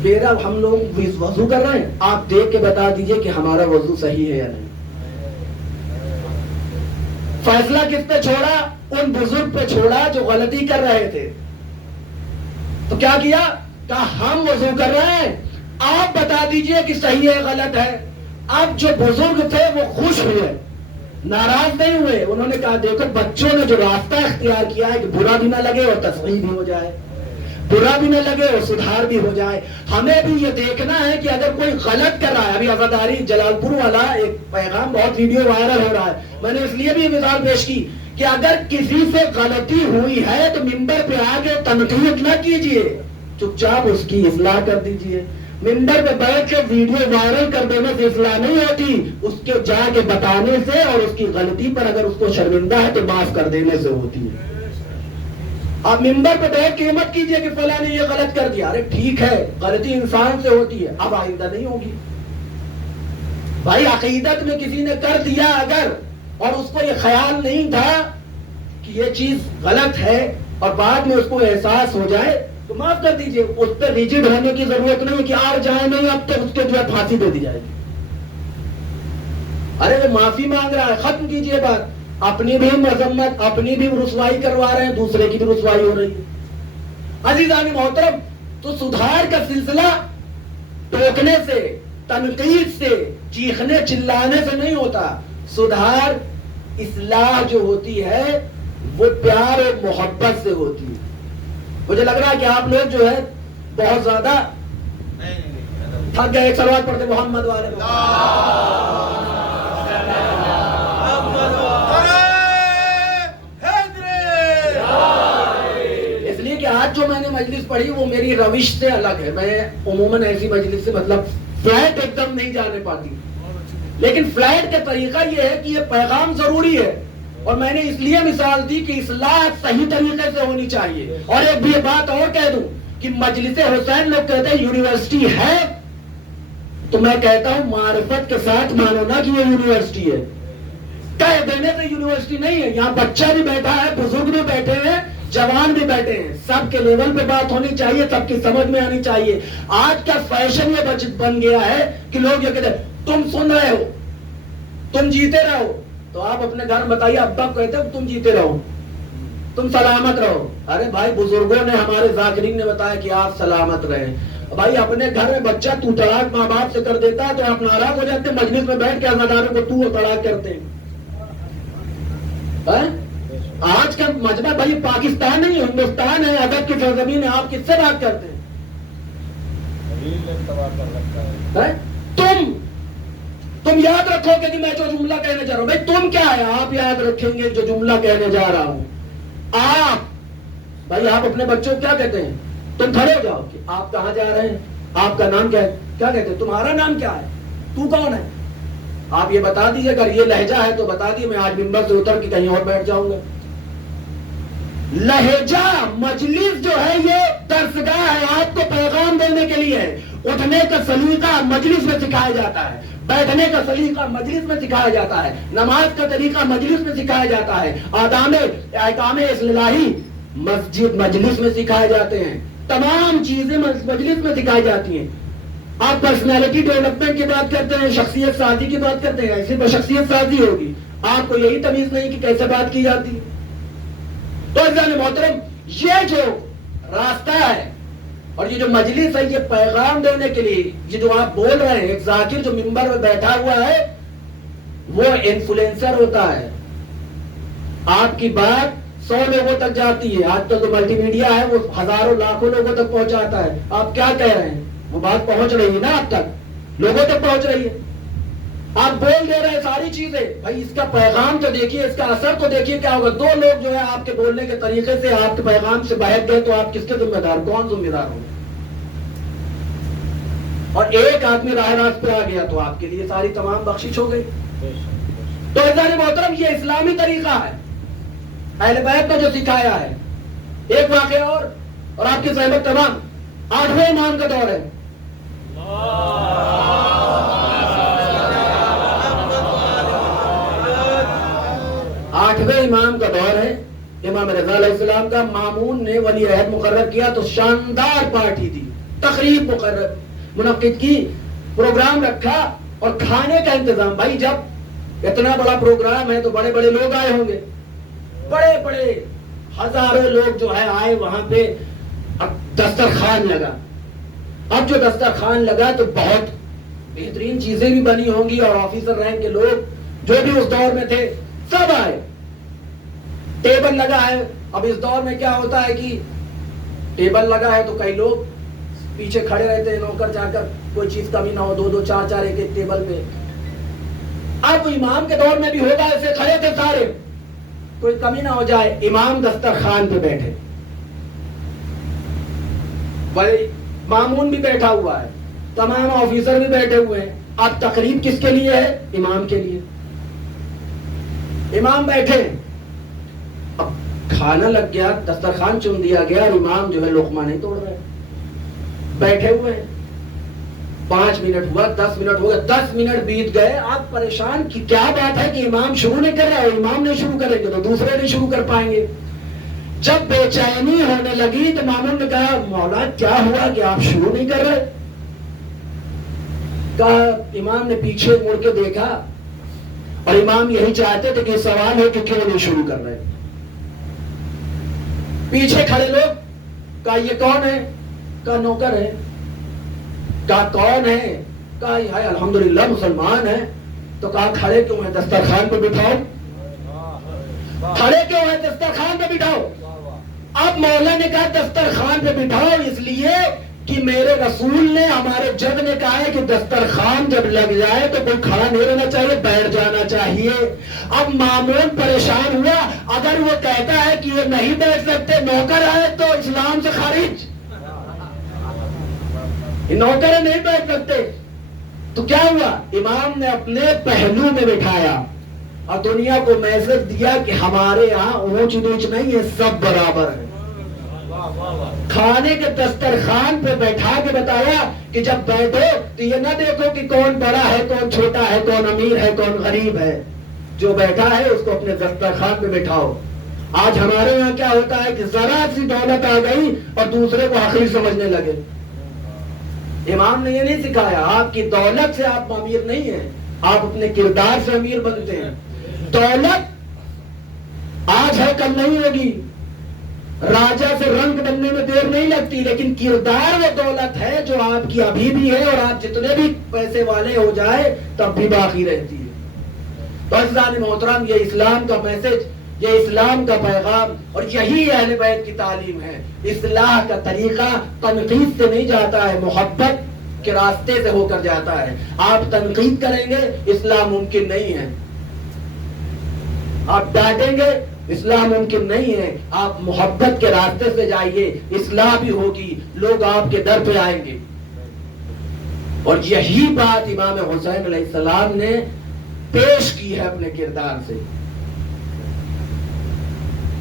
میرا ہم لوگ وضو کر رہے ہیں، آپ دیکھ کے بتا دیجئے کہ ہمارا وضو صحیح ہے یا نہیں. فیصلہ کس پہ چھوڑا، ان بزرگ پہ چھوڑا جو غلطی کر رہے تھے. تو کیا کیا، کہا ہم وضو کر رہے ہیں، آپ بتا دیجئے کہ صحیح ہے غلط ہے. اب جو بزرگ تھے وہ خوش ہوئے، ناراض نہیں ہوئے. انہوں نے کہا دیکھو بچوں نے جو راستہ اختیار کیا ہے کہ برا بھی نہ لگے اور تصحیح بھی ہو جائے، برا بھی نہ لگے اور سدھار بھی ہو جائے. ہمیں بھی یہ دیکھنا ہے کہ اگر کوئی غلط کر رہا ہے، ابھی عزاداری جلال پور والا ایک پیغام بہت ویڈیو وائرل ہو رہا ہے، میں نے اس لیے بھی مثال پیش کی کہ اگر کسی سے غلطی ہوئی ہے تو ممبر پہ آ کے تنقید نہ کیجئے، چپ چاپ اس کی اصلاح کر دیجئے. ممبر پہ بیٹھ کے ویڈیو وائرل کر دینے سے اصلاح نہیں ہوتی، اس کے جا کے بتانے سے اور اس کی غلطی پر اگر اس کو شرمندہ ہے تو معاف کر دینے سے ہوتی ہے. آپ ممبر پہ بیٹھ کے مت کیجئے کہ فلاں نے یہ غلط کر دیا، ارے ٹھیک ہے غلطی انسان سے ہوتی ہے، اب آئندہ نہیں ہوگی. بھائی عقیدت میں کسی نے کر دیا اگر اور اس کو یہ خیال نہیں تھا کہ یہ چیز غلط ہے اور بعد میں اس کو احساس ہو جائے تو معاف کر دیجئے. اس پہ ریجڈ ہونے کی ضرورت نہیں کہ آر جائے نہیں اب تک اس کے جو ہے پھانسی دے دی جائے گی. ارے وہ معافی مانگ رہا ہے، ختم کیجئے بات. اپنی بھی مذمت، اپنی بھی رسوائی کروا رہے ہیں، دوسرے کی بھی رسوائی ہو رہی ہے. عزیزان محترم، تو سدھار کا سلسلہ ٹوکنے سے، تنقید سے، چیخنے چلانے سے نہیں ہوتا. سدھار اصلاح جو ہوتی ہے وہ پیار اور محبت سے ہوتی ہے. مجھے لگ رہا ہے کہ آپ لوگ جو ہے بہت زیادہ تھک گئے. ایک صلوات پڑھتے محمد والے اس لیے کہ آج جو میں نے مجلس پڑھی وہ میری روش سے الگ ہے. میں عموماً ایسی مجلس سے مطلب فلیٹ ایک دم نہیں جانے پاتی، لیکن فلیٹ کا طریقہ یہ ہے کہ یہ پیغام ضروری ہے. اور میں نے اس لیے مثال دی کہ اصلاح صحیح طریقے سے ہونی چاہیے. اور ایک بھی بات اور کہہ دوں کہ مجلس حسین لوگ کہتے ہیں یونیورسٹی ہے، تو میں کہتا ہوں معرفت کے ساتھ مانو نا کہ یہ یونیورسٹی ہے. کہہ دینے سے یونیورسٹی نہیں ہے. یہاں بچہ بھی بیٹھا ہے، بزرگ بھی بیٹھے ہیں، جوان بھی بیٹھے ہیں، سب کے لیول پہ بات ہونی چاہیے، سب کی سمجھ میں آنی چاہیے. آج کا فیشن یہ بن گیا ہے کہ لوگ یہ کہتے ہیں تم سن رہے ہو، تم جیتے رہو. تو آپ اپنے گھر میں بتائیے، ابا کہتے ہیں تم جیتے رہو، تم سلامت رہو. ارے بھائی بزرگوں نے ہمارے ذاکرین نے بتایا کہ آپ سلامت رہیں. بھائی اپنے گھر میں بچہ تو طلاق ماں باپ سے کر دیتا ہے تو آپ ناراض ہو جاتے ہیں، مجلس میں بیٹھ کے عزاداروں کو تو طلاق کرتے ہیں. آج کا مجمع بھائی پاکستان نہیں ہندوستان ہے، ادب کی سرزمین ہے. آپ کس سے بات کرتے ہیں؟ تم یاد رکھو کہ میں جو جملہ کہنے جا رہا ہوں، بھائی تم کیا ہے آپ یاد رکھیں گے جو جملہ کہنے جا رہا ہوں. آپ بھائی آپ اپنے بچوں کو کیا کہتے ہیں؟ تم کھڑے ہو جاؤ کہ آپ کہاں جا رہے ہیں، آپ کا نام کیا ہے، کیا کہتے ہیں، تمہارا نام کیا ہے، تو کون ہے، آپ یہ بتا دیجیے. اگر یہ لہجہ ہے تو بتا دیے، میں آج ممبر سے اتر کے کہیں اور بیٹھ جاؤں گا. لہجہ مجلس جو ہے یہ درسگاہ ہے، آپ کو پیغام دینے کے لیے ہے. اٹھنے کا سلیقہ مجلس میں سکھایا جاتا ہے، بیٹھنے کا سلیقہ مجلس میں سکھایا جاتا ہے، نماز کا طریقہ مجلس میں سکھایا جاتا ہے، آداب احکام اصلاحی مسجد مجلس میں سکھائے جاتے ہیں، تمام چیزیں مجلس میں سکھائی جاتی ہیں. آپ پرسنالٹی ڈیولپمنٹ کی بات کرتے ہیں، شخصیت سازی کی بات کرتے ہیں، ایسی شخصیت سازی ہوگی. آپ کو یہی تمیز نہیں کہ کیسے بات کی جاتی ہے؟ تو عزیزان محترم، یہ جو راستہ ہے اور یہ جو مجلس ہے، یہ پیغام دینے کے لیے، یہ جو آپ بول رہے ہیں، ایک ذاکر جو منبر میں بیٹھا ہوا ہے وہ انفلوئنسر ہوتا ہے، آپ کی بات 100 لوگوں تک جاتی ہے، آج کل تو ملٹی میڈیا ہے، وہ ہزاروں لاکھوں لوگوں تک پہنچاتا ہے، آپ کیا کہہ رہے ہیں؟ وہ بات پہنچ رہی ہے نا، آپ تک لوگوں تک پہنچ رہی ہے، آپ بول دے رہے ہیں ساری چیزیں، بھائی اس کا پیغام تو دیکھیے، اس کا اثر تو دیکھیے کیا ہوگا۔ 2 لوگ جو ہے آپ کے بولنے کے طریقے سے، آپ کے پیغام سے بہک گئے تو آپ کس کے ذمہ دار؟ کون ذمہ دار ہوں؟ اور ایک آدمی راہ راست پہ آ گیا تو آپ کے لیے ساری تمام بخشش ہو گئی۔ تو عزیزان محترم، یہ اسلامی طریقہ ہے، اہل بیت نے جو سکھایا ہے۔ ایک واقعہ اور آپ کی زحمت تمام، 8ویں امام کا دور ہے، امام کا دور ہے، امام رضا علیہ السلام کا۔ مامون نے ولی عہد مقرر کیا تو شاندار پارٹی دی، تقریب منعقد کی، پروگرام رکھا اور کھانے کا انتظام۔ بھائی جب اتنا بڑا پروگرام ہے تو بڑے بڑے لوگ آئے ہوں گے، بڑے بڑے ہزاروں لوگ جو ہے آئے وہاں پہ۔ اب دسترخوان لگا، اب جو دسترخوان لگا تو بہت بہترین چیزیں بھی بنی ہوں گی، اور آفیسر رینک کے لوگ جو بھی اس دور میں تھے سب آئے، ٹیبل لگا ہے۔ اب اس دور میں کیا ہوتا ہے کہ ٹیبل لگا ہے تو کئی لوگ پیچھے کھڑے رہتے ہیں، نوکر جا کر کوئی چیز کمی نہ ہو، 2 4 4 ایک ٹیبل پہ۔ اب امام کے دور میں بھی ہوگا، ایسے کھڑے تھے سارے، کوئی کمی نہ ہو جائے۔ امام دسترخوان پہ بیٹھے، بھائی مامون بھی بیٹھا ہوا ہے، تمام آفیسر بھی بیٹھے ہوئے ہیں۔ اب تقریب کس کے لیے ہے؟ امام کے لیے۔ امام بیٹھے، اب کھانا لگ گیا، دسترخوان چن دیا گیا اور امام جو ہے لقمہ نہیں توڑ رہے، بیٹھے ہوئے ہیں۔ 5 منٹ ہوا، 10 منٹ ہو گئے، 10 منٹ بیت گئے۔ آپ پریشان کہ کیا بات ہے کہ امام شروع نہیں کر رہا ہے، امام نہیں شروع کریں گے تو دوسرے نہیں شروع کر پائیں گے۔ جب بے چینی ہونے لگی تو مامون نے کہا مولا کیا ہوا کہ آپ شروع نہیں کر رہے؟ کہا، امام نے پیچھے مڑ کے دیکھا اور امام یہی چاہتے تھے کہ سوال ہے کہ کیوں نہیں شروع کر رہے۔ پیچھے کھڑے لوگ، کہا یہ کون ہے؟ کہا نوکر ہے۔ کہا کون ہے؟ کہا یہ الحمدللہ مسلمان ہے۔ تو کہا کھڑے کیوں ہیں؟ دسترخوان پہ بٹھاؤ، کھڑے کیوں ہیں؟ دسترخوان پہ بٹھاؤ۔ اب مولا نے کہا دسترخوان پہ بٹھاؤ اس لیے کہ میرے رسول نے، ہمارے جد نے کہا ہے کہ دسترخوان جب لگ جائے تو کوئی کھڑا نہیں رہنا چاہیے، بیٹھ جانا چاہیے۔ اب مامون پریشان ہوا، اگر وہ کہتا ہے کہ یہ نہیں بیٹھ سکتے، نوکر ہے تو اسلام سے خارج، نوکر نہیں بیٹھ سکتے۔ تو کیا ہوا؟ امام نے اپنے پہلو میں بٹھایا اور دنیا کو میسج دیا کہ ہمارے یہاں اونچ نیچ نہیں ہے، سب برابر ہے۔ کھانے کے دسترخوان پہ بیٹھا کے بتایا کہ جب بیٹھو تو یہ نہ دیکھو کہ کون بڑا ہے، کون چھوٹا ہے، کون امیر ہے، کون غریب ہے، جو بیٹھا ہے اس کو اپنے دسترخوان پہ بٹھاؤ۔ آج ہمارے یہاں کیا ہوتا ہے کہ ذرا سی دولت آ گئی اور دوسرے کو حقیر سمجھنے لگے۔ امام نے یہ نہیں سکھایا، آپ کی دولت سے آپ امیر نہیں ہیں، آپ اپنے کردار سے امیر بنتے ہیں۔ دولت آج ہے کل نہیں ہوگی، راجا سے رنگ بننے میں دیر نہیں لگتی، لیکن کردار وہ دولت ہے جو آپ کی ابھی بھی ہے، اور آپ جتنے بھی پیسے والے ہو جائے تب بھی باقی رہتی ہے۔ تو عزیزان محترم، یہ اسلام کا میسج، یہ اسلام کا پیغام، اور یہی اہل بیت کی تعلیم ہے۔ اصلاح کا طریقہ تنقید سے نہیں جاتا ہے، محبت کے راستے سے ہو کر جاتا ہے۔ آپ تنقید کریں گے، اصلاح ممکن نہیں ہے۔ آپ ڈانٹیں گے، اصلاح ممکن نہیں ہے۔ آپ محبت کے راستے سے جائیے، اصلاح بھی ہوگی، لوگ آپ کے در پہ آئیں گے۔ اور یہی بات امام حسین علیہ السلام نے پیش کی ہے اپنے کردار سے،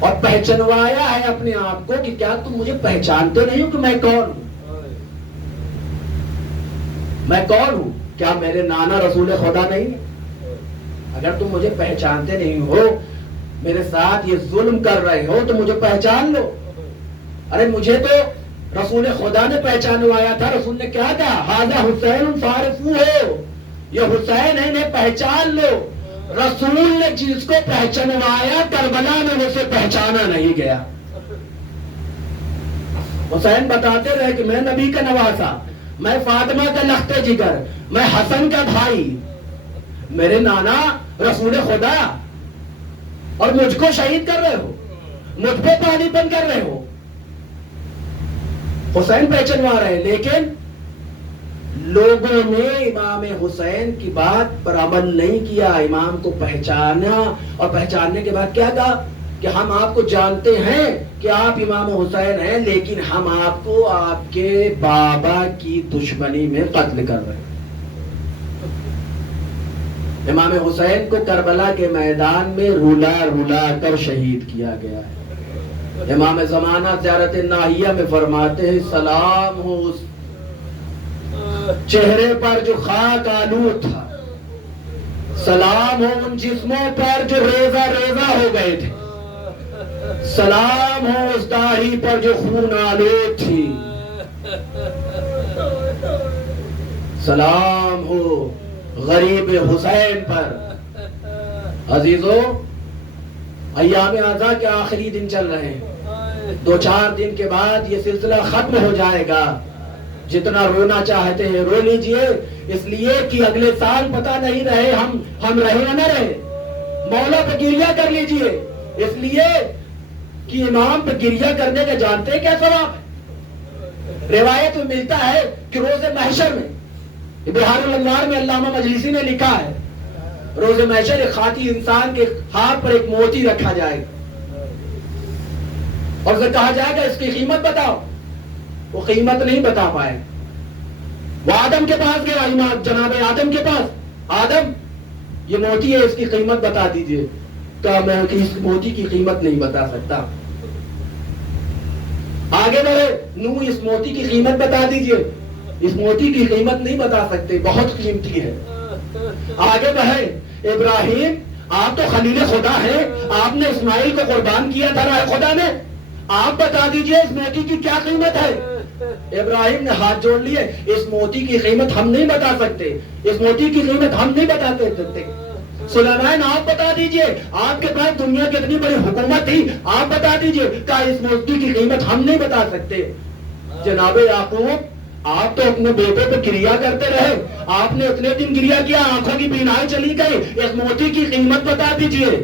اور پہچنوایا ہے اپنے آپ کو کہ کیا تم مجھے پہچانتے نہیں ہو کہ میں کون ہوں؟ میں کون ہوں؟ کیا میرے نانا رسول خدا نہیں ہے؟ اگر تم مجھے پہچانتے نہیں ہو، میرے ساتھ یہ ظلم کر رہے ہو تو مجھے پہچان لو۔ ارے مجھے تو رسول خدا نے پہچانوایا تھا، رسول نے کیا کہا؟ ھذا حسین فارفوہ، یہ حسین ہے، انہیں پہچان لو۔ رسول نے جس کو پہچانوایا کربلا میں اسے پہچانا نہیں گیا. حسین بتاتے رہے کہ میں نبی کا نواسا، میں فاطمہ کا لخت جگر، میں حسن کا بھائی، میرے نانا رسول خدا، اور مجھ کو شہید کر رہے ہو، مجھ پہ پانی بند کر رہے ہو. حسین پہچانوا رہے، لیکن لوگوں نے امام حسین کی بات پر عمل نہیں کیا. امام کو پہچانا اور پہچاننے کے بعد کیا کہا کہ ہم آپ کو جانتے ہیں کہ آپ امام حسین ہیں، لیکن ہم آپ کو آپ کے بابا کی دشمنی میں قتل کر رہے ہیں. امام حسین کو کربلا کے میدان میں رولا رولا کر شہید کیا گیا ہے. امام زمانہ زیارت ناہیہ میں فرماتے ہیں سلام ہو اس چہرے پر جو خاک آلود تھا، سلام ہو ان جسموں پر جو ریزہ ریزہ ہو گئے تھے، سلام ہو اس داڑھی پر جو خون آلود تھی، سلام ہو غریب حسین پر. عزیزو، ایام اعزا کے آخری دن چل رہے ہیں. 2-4 دن کے بعد یہ سلسلہ ختم ہو جائے گا. جتنا رونا چاہتے ہیں رو لیجئے، اس لیے کہ اگلے سال پتہ نہیں رہے ہم رہے یا نہ رہے. مولا پہ گریہ کر لیجئے، اس لیے کہ امام پہ گریہ کرنے کا جانتے ہیں کیا ثواب ہے. روایت میں ملتا ہے کہ روز محشر میں، بہار الانوار میں علامہ مجلسی نے لکھا ہے، روز محشر ایک خاکی انسان کے ہاتھ پر ایک موتی رکھا جائے گا اور اسے کہا جائے گا اس کی قیمت بتاؤ. وہ قیمت نہیں بتا پائے. وہ آدم کے پاس گیا، جناب آدم کے پاس، آدم یہ موتی ہے، اس کی قیمت بتا دیجئے. کہا میں اس موتی کی قیمت نہیں بتا سکتا. آگے بڑھے، نو اس موتی کی قیمت بتا دیجئے. اس موتی کی قیمت نہیں بتا سکتے، بہت قیمتی ہے. آگے بڑھے، ابراہیم آپ تو خلیل خدا ہیں، آپ نے اسماعیل کو قربان کیا تھا راہ خدا میں، آپ بتا دیجئے اس موتی کی کیا قیمت ہے. ابراہیم نے ہاتھ جوڑ لیے، اس موتی کی قیمت ہم نہیں بتا سکتے، اس موتی کی قیمت ہم نہیں بتاتے سکتے. سلیمان آپ بتا دیجئے، آپ کے پاس دنیا کی اتنی بڑی حکومت تھی، آپ بتا دیجئے. کہا اس موتی کی قیمت ہم نہیں بتا سکتے. جناب یعقوب آپ تو اپنے بیٹے پہ گریہ کرتے رہے، آپ نے اتنے دن گریہ کیا، آنکھوں کی بینائی چلی گئی، اس موتی کی قیمت بتا دیجئے.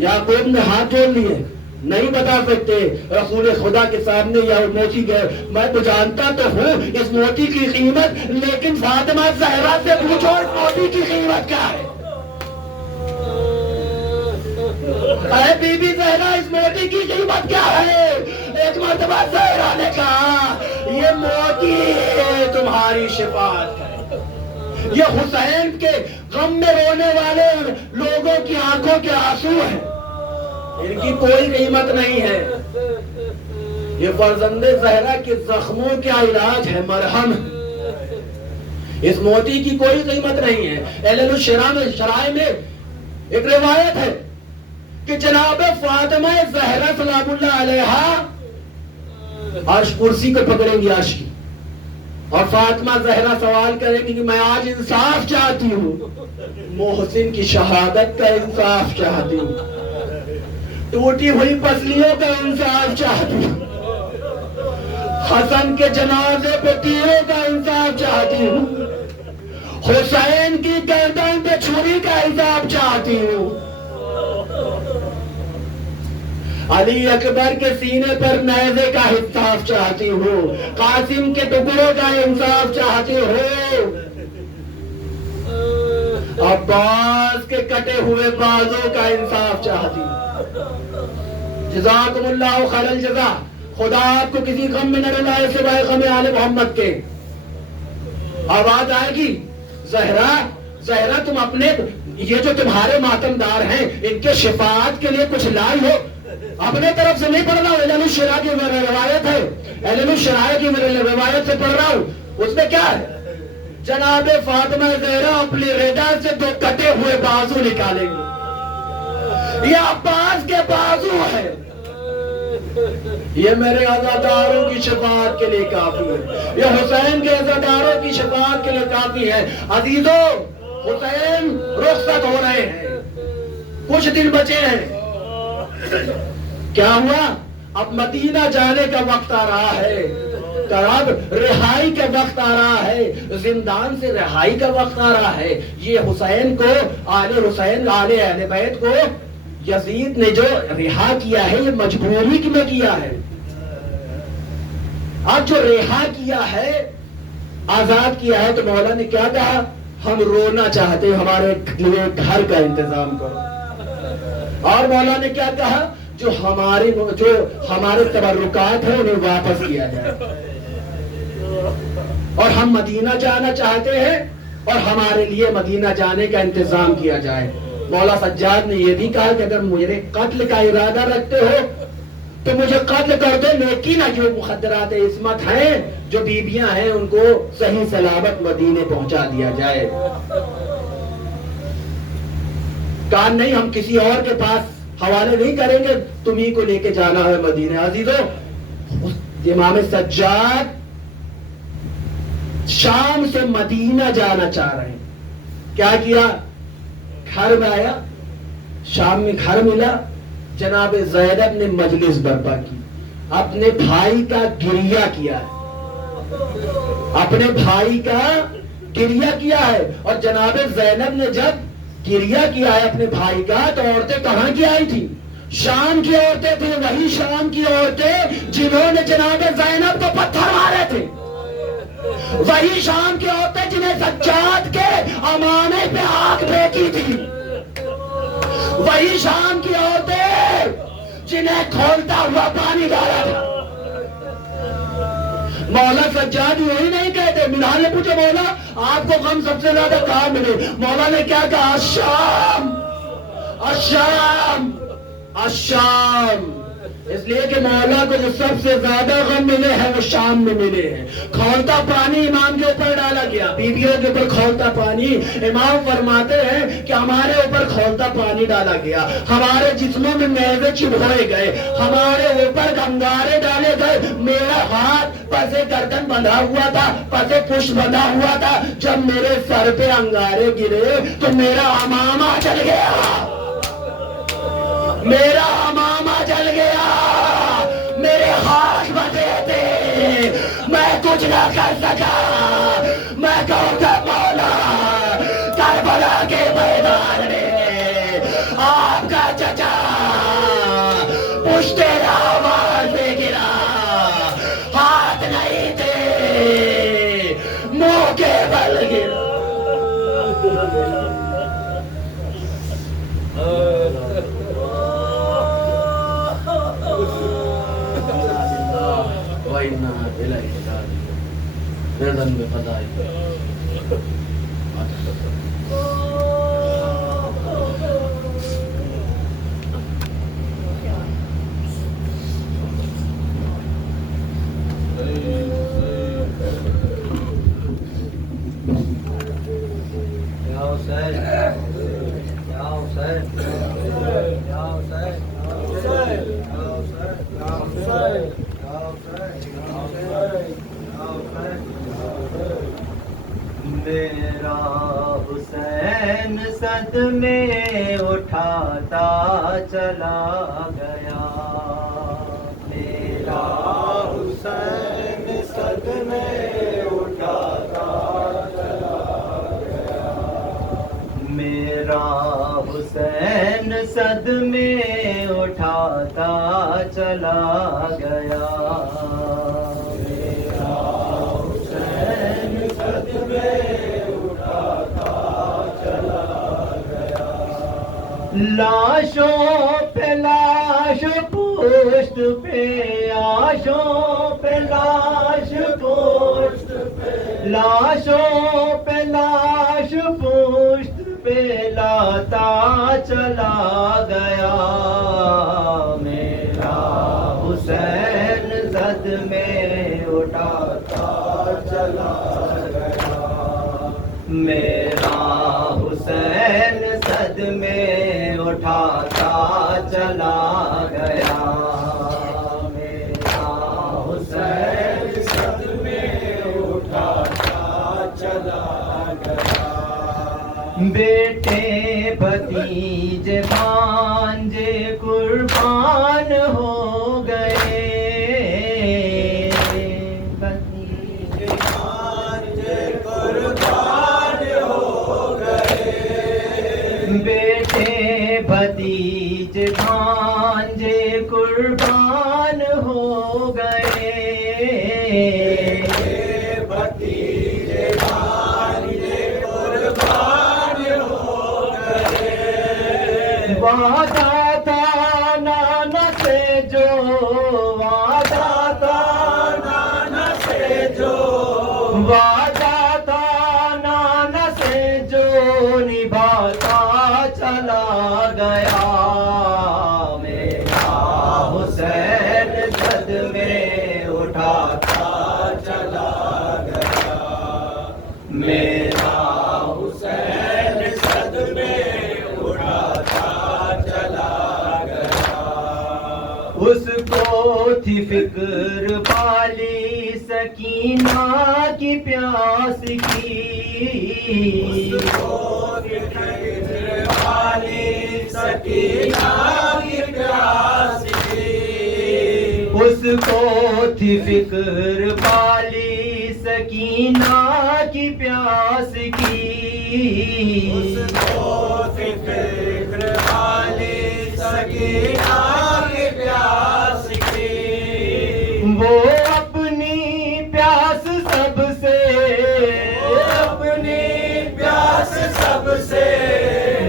یعقوب نے ہاتھ جوڑ لیے، نہیں بتا سکتے. رسول خدا کے سامنے یہ موتی گئے، میں تو جانتا تو ہوں اس موتی کی قیمت، لیکن فاطمہ زہرا سے پوچھو اس موتی کی قیمت کیا ہے. اے بی بی زہرا اس موتی کی قیمت کیا ہے. ایک مرتبہ زہرا نے کہا یہ موتی تمہاری شفاعت ہے. یہ حسین کے غم میں رونے والے لوگوں کی آنکھوں کے آنسو ہیں، ان کی کوئی قیمت نہیں ہے. یہ فرزند زہرا کے زخموں کا علاج ہے، مرہم. اس موتی کی کوئی قیمت نہیں ہے. اہل الشرائع میں ایک روایت ہے کہ جناب فاطمہ زہرا سلام اللہ علیہا عرش کرسی کو پکڑیں گی، عرش کی، اور فاطمہ زہرا سوال کریں گی کہ میں آج انصاف چاہتی ہوں، محسن کی شہادت کا انصاف چاہتی ہوں، ٹوٹی ہوئی پسلیوں کا انصاف چاہتی ہوں، حسن کے جنازے پہ تیروں کا انصاف چاہتی ہوں، حسین کی گردن پہ چھری کا انصاف چاہتی ہوں، علی اکبر کے سینے پر نیزے کا انصاف چاہتی ہوں، قاسم کے ٹکڑوں کا انصاف چاہتی ہوں، عباس کے کٹے ہوئے بازوں کا انصاف چاہتی ہوں. جزاکم اللہ خیر الجزا. خدا آپ کو کسی غم میں نہ ڈالے سوائے غم آل محمد کے. آواز آئے گی زہرا تم اپنے یہ جو تمہارے ماتمدار ہیں ان کے شفاعت کے لیے کچھ لائی ہو. اپنے طرف سے نہیں پڑھ رہا ہوں، اہل الشرع کی روایت ہے، اہل الشرع کی روایت سے پڑھ رہا ہوں. اس میں کیا ہے؟ جناب فاطمہ زہرا اپنی رضا سے 2 کٹے ہوئے بازو نکالیں گے. یہ عباس کے بازو ہے، یہ میرے عزاداروں کی شفاعت کے لیے کافی ہے، یہ حسین کے عزاداروں کی شفاعت کے لیے کافی ہے. عزیزو، حسین رخصت ہو رہے ہیں، کچھ دن بچے ہیں. کیا ہوا؟ اب مدینہ جانے کا وقت آ رہا ہے، اب رہائی کا وقت آ رہا ہے، زندان سے رہائی کا وقت آ رہا ہے. یہ حسین کو، آل حسین، آل اہل بیت کو یزید نے جو رہا کیا ہے، یہ مجبوری میں کیا ہے. اب جو رہا کیا ہے، آزاد کیا ہے، تو مولا نے کیا کہا؟ ہم رونا چاہتے ہیں، ہمارے لیے گھر کا انتظام کرو. اور مولا نے کیا کہا؟ جو ہمارے تبرکات ہیں انہیں واپس کیا جائے. اور ہم مدینہ جانا چاہتے ہیں اور ہمارے لیے مدینہ جانے کا انتظام کیا جائے. مولا سجاد نے یہ بھی کہا کہ اگر میرے قتل کا ارادہ رکھتے ہو تو مجھے قتل کر دو، لیکن جو مخدرات عصمت ہیں، جو بیبیاں ہیں، ان کو صحیح سلامت مدینے پہنچا دیا جائے. کہا نہیں، ہم کسی اور کے پاس حوالے نہیں کریں گے، تمہیں کو لے کے جانا ہے مدینے. عزیزو، امام سجاد شام سے مدینہ جانا چاہ رہے ہیں. کیا کیا؟ گھر میں آیا، شام میں گھر ملا، جناب زینب نے مجلس برپا کی، اپنے بھائی کا گریہ کیا ہے، اپنے بھائی کا گریہ کیا ہے. اور جناب زینب نے جب گریہ کیا ہے اپنے بھائی کا، تو عورتیں کہاں کی آئی تھی؟ شام کی عورتیں تھیں. وہی شام کی عورتیں جنہوں نے جناب زینب کو پتھر مارے تھے، وہی شام کی عورتیں جنہیں سجاد کے امانے پہ آگ پھینکی تھی، وہی شام کی عورتیں جنہیں کھولتا ہوا پانی ڈالا تھا. مولا سجاد یہی نہیں کہتے. بلال نے پوچھا مولا آپ کو غم سب سے زیادہ کہاں ملے؟ مولا نے کیا کہا؟ الشام، الشام، الشام. اس لیے کہ مولا کو جو سب سے زیادہ غم ملے ہیں وہ شام میں ملے ہیں. کھولتا پانی امام کے اوپر ڈالا گیا، بیویوں کے اوپر کھولتا پانی. امام فرماتے ہیں کہ ہمارے اوپر کھولتا پانی ڈالا گیا، ہمارے جسموں میں میوے چبھائے گئے، ہمارے اوپر انگارے ڈالے گئے. میرا ہاتھ پسے گردن بندھا ہوا تھا، پسے پشت بندھا ہوا تھا. جب میرے سر پہ انگارے گرے تو میرا امامہ جل گیا، میرا امامہ جل گیا. میرے ہاتھ بندھے تھے، میں کچھ نہ کر سکا. میں کہوں گا مولا کربلا کے میدان میں آپ کا چچا پشت راوال پہ گرا، ہاتھ نہیں تھے، منہ کے بل گرا. میرا حسین صدمے اٹھاتا چلا گیا، میرا حسین صدمے اٹھاتا چلا گیا، میرا حسین صدمے اٹھاتا چلا گیا، میرا حسین صدمے اٹھاتا چلا گیا. لاشوں پہ لاش پشت پہ، لاشوں پہ لاش پشت پہ، لاشوں پہ لاش پشت پہ لاتا چلا گیا، میرا حسین زد میں اٹھاتا چلا گیا، میرا حسین زد میں اٹھاتا چلا گیا، میرا حسین زد میں اٹھاتا چلا گیا. بیٹے بھتیجے بھتیجے بھانجے قربان ہو گئے، بھتیجے بھانجے قربان ہو گئے، بیٹے بھتیجے بھانجے قربان ہو گئے، بھتیجے بھانجے قربان ہو گئے، وعدہ تھا نانا سے جو، وعدہ تھا نانا سے جو، وعدہ تھا نانا سے جو نبھاتا چلا گیا، میرا حسین صدمے اٹھاتا چلا گیا، میرا حسین صدمے اٹھاتا چلا گیا، اس کو تھی فکر والی سکینہ کی پیاس کی، اس کو تھی فکر والی سکینہ کی پیاس کی، اس کو تھی فکر والی سکینہ کی پیاس کی، اس کو تھی فکر والی سکینہ کی پیاس کی، وہ اپنی پیاس سب سے، وہ اپنی پیاس سب سے،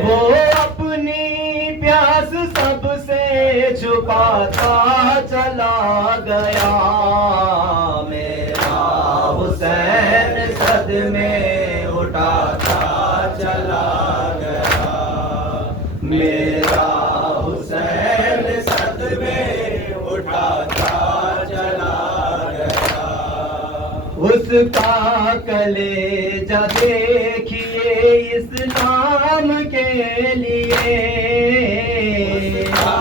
وہ اپنی پیاس سب سے چھپاتا چلا گیا، میرا حسین صدمے اٹھاتا چلا گیا، میرا حسین صدمے اٹھاتا چلا گیا، اس کا کلیجہ دیکھیے اسلام کے لیے، اس کا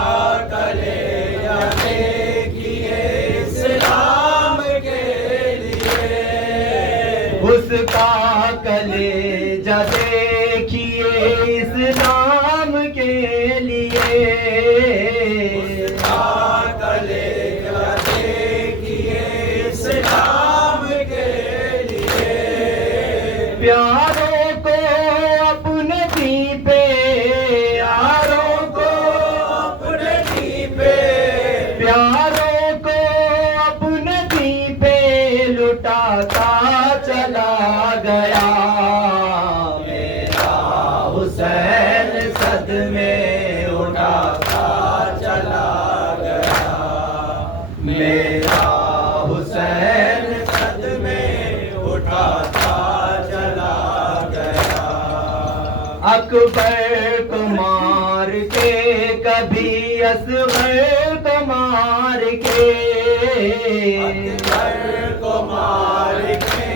کلیجہ دیکھیے اسلام کے لیے، اس کا کلیجہ دیکھیے اسلام کے لیے، اس کا کلیجہ دیکھیے اسلام کے لیے، پیاروں کو اپنے دین پہ، پیاروں کو اپنے دین پہ، پیاروں کو اپنے دین پہ لٹاتا چلا گیا، میرا حسین صدمے اٹھاتا چلا گیا، میرا حسین صدمے اٹھاتا چلا گیا، اکبر کو مار کے کبھی اصغر کو مار کے، اکبر کو مار کے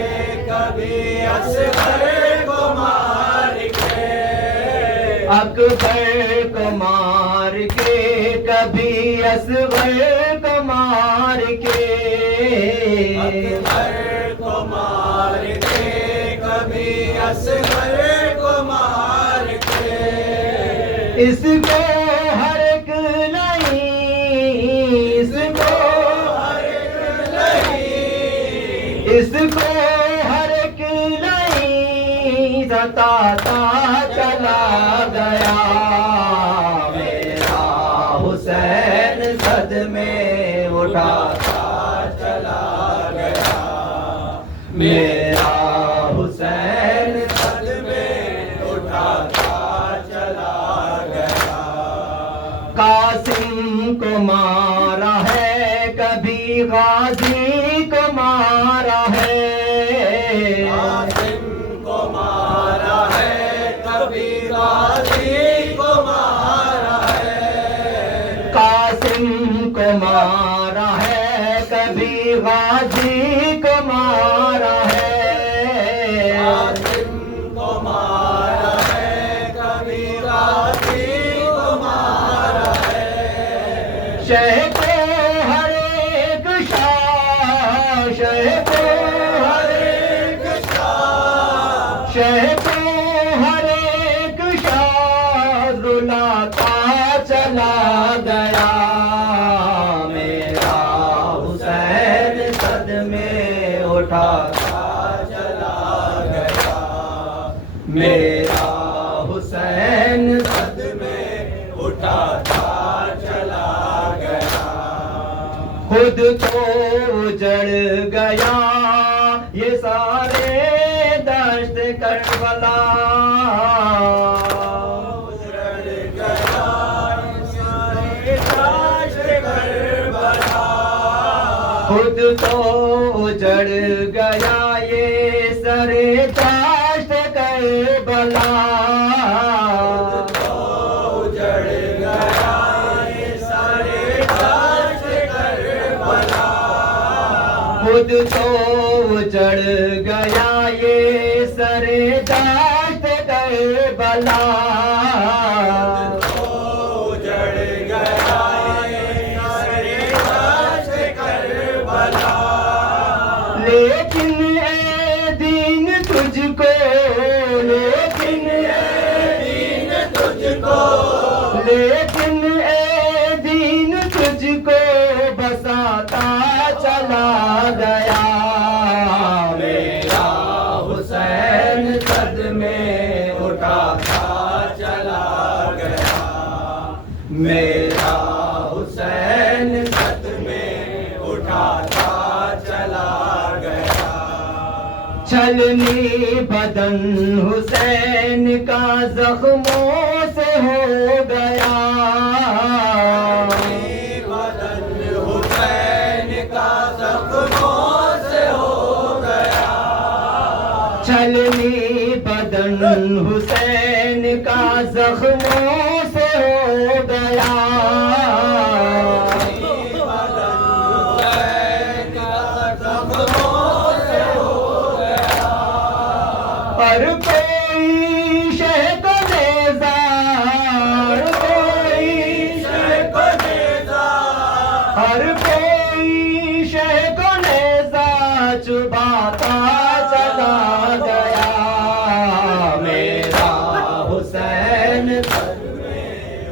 کبھی اصغر کو مار کے، اکبر کو مار کے کبھی اصغر کو مار کے، اکبر کو مار کے کبھی اصغر کو مار کے، اس کو ہر ایک نہیں، اس کو ہر ایک نہیں، اس کو ہر ایک نہیں ستاتا چلا گیا، میرا حسین صدمے اٹھاتا چلا گیا، میرا حسین صدمے اٹھاتا چلا گیا، قاسم کو مارا ہے کبھی غازی کو مارا ہے، قاسم کو مارا ہے کبھی غازی کو مارا ہے، قاسم کو مارا ہے کبھی غازی کو مارا ہے، قاسم کو مارا ہے کبھی غازی کو مارا ہے، شہ کو ہر ایک شاہ، شہ کو ہر ایک شاہ، شہ کو ہر ایک شاہ میں اٹھاتا چلا گیا، میرا حسین صد میں اٹھاتا چلا گیا، خود تو اجڑ گیا یہ سارے دشت کربلا، خود تو اجڑ گیا یہ سرے دشت کربلا، اجڑ گیا یہ سرے دشت کربلا، خود تو اجڑ گیا یہ سرے دشت کربلا، لیکن اے دین تجھ کو، لیکن اے دین تجھ کو، لیکن اے دین تجھ کو بساتا چلا گیا، میرا حسین صد میں اٹھاتا چلا گیا، میرا حسین صد میں اٹھاتا چلا گیا، چھلنی بدن حسین کا زخموں سے ہو گیا، بدن حسین کا زخموں سے ہو گیا، چھلنی بدن حسین کا زخموں سے ہو گیا، ہر کوئی شہ کو نیزہ، ہر کوئی شہ کو نیزہ، ہر کوئی شہ کو نیزہ چباتا چلا گیا، میرا حسین صد میں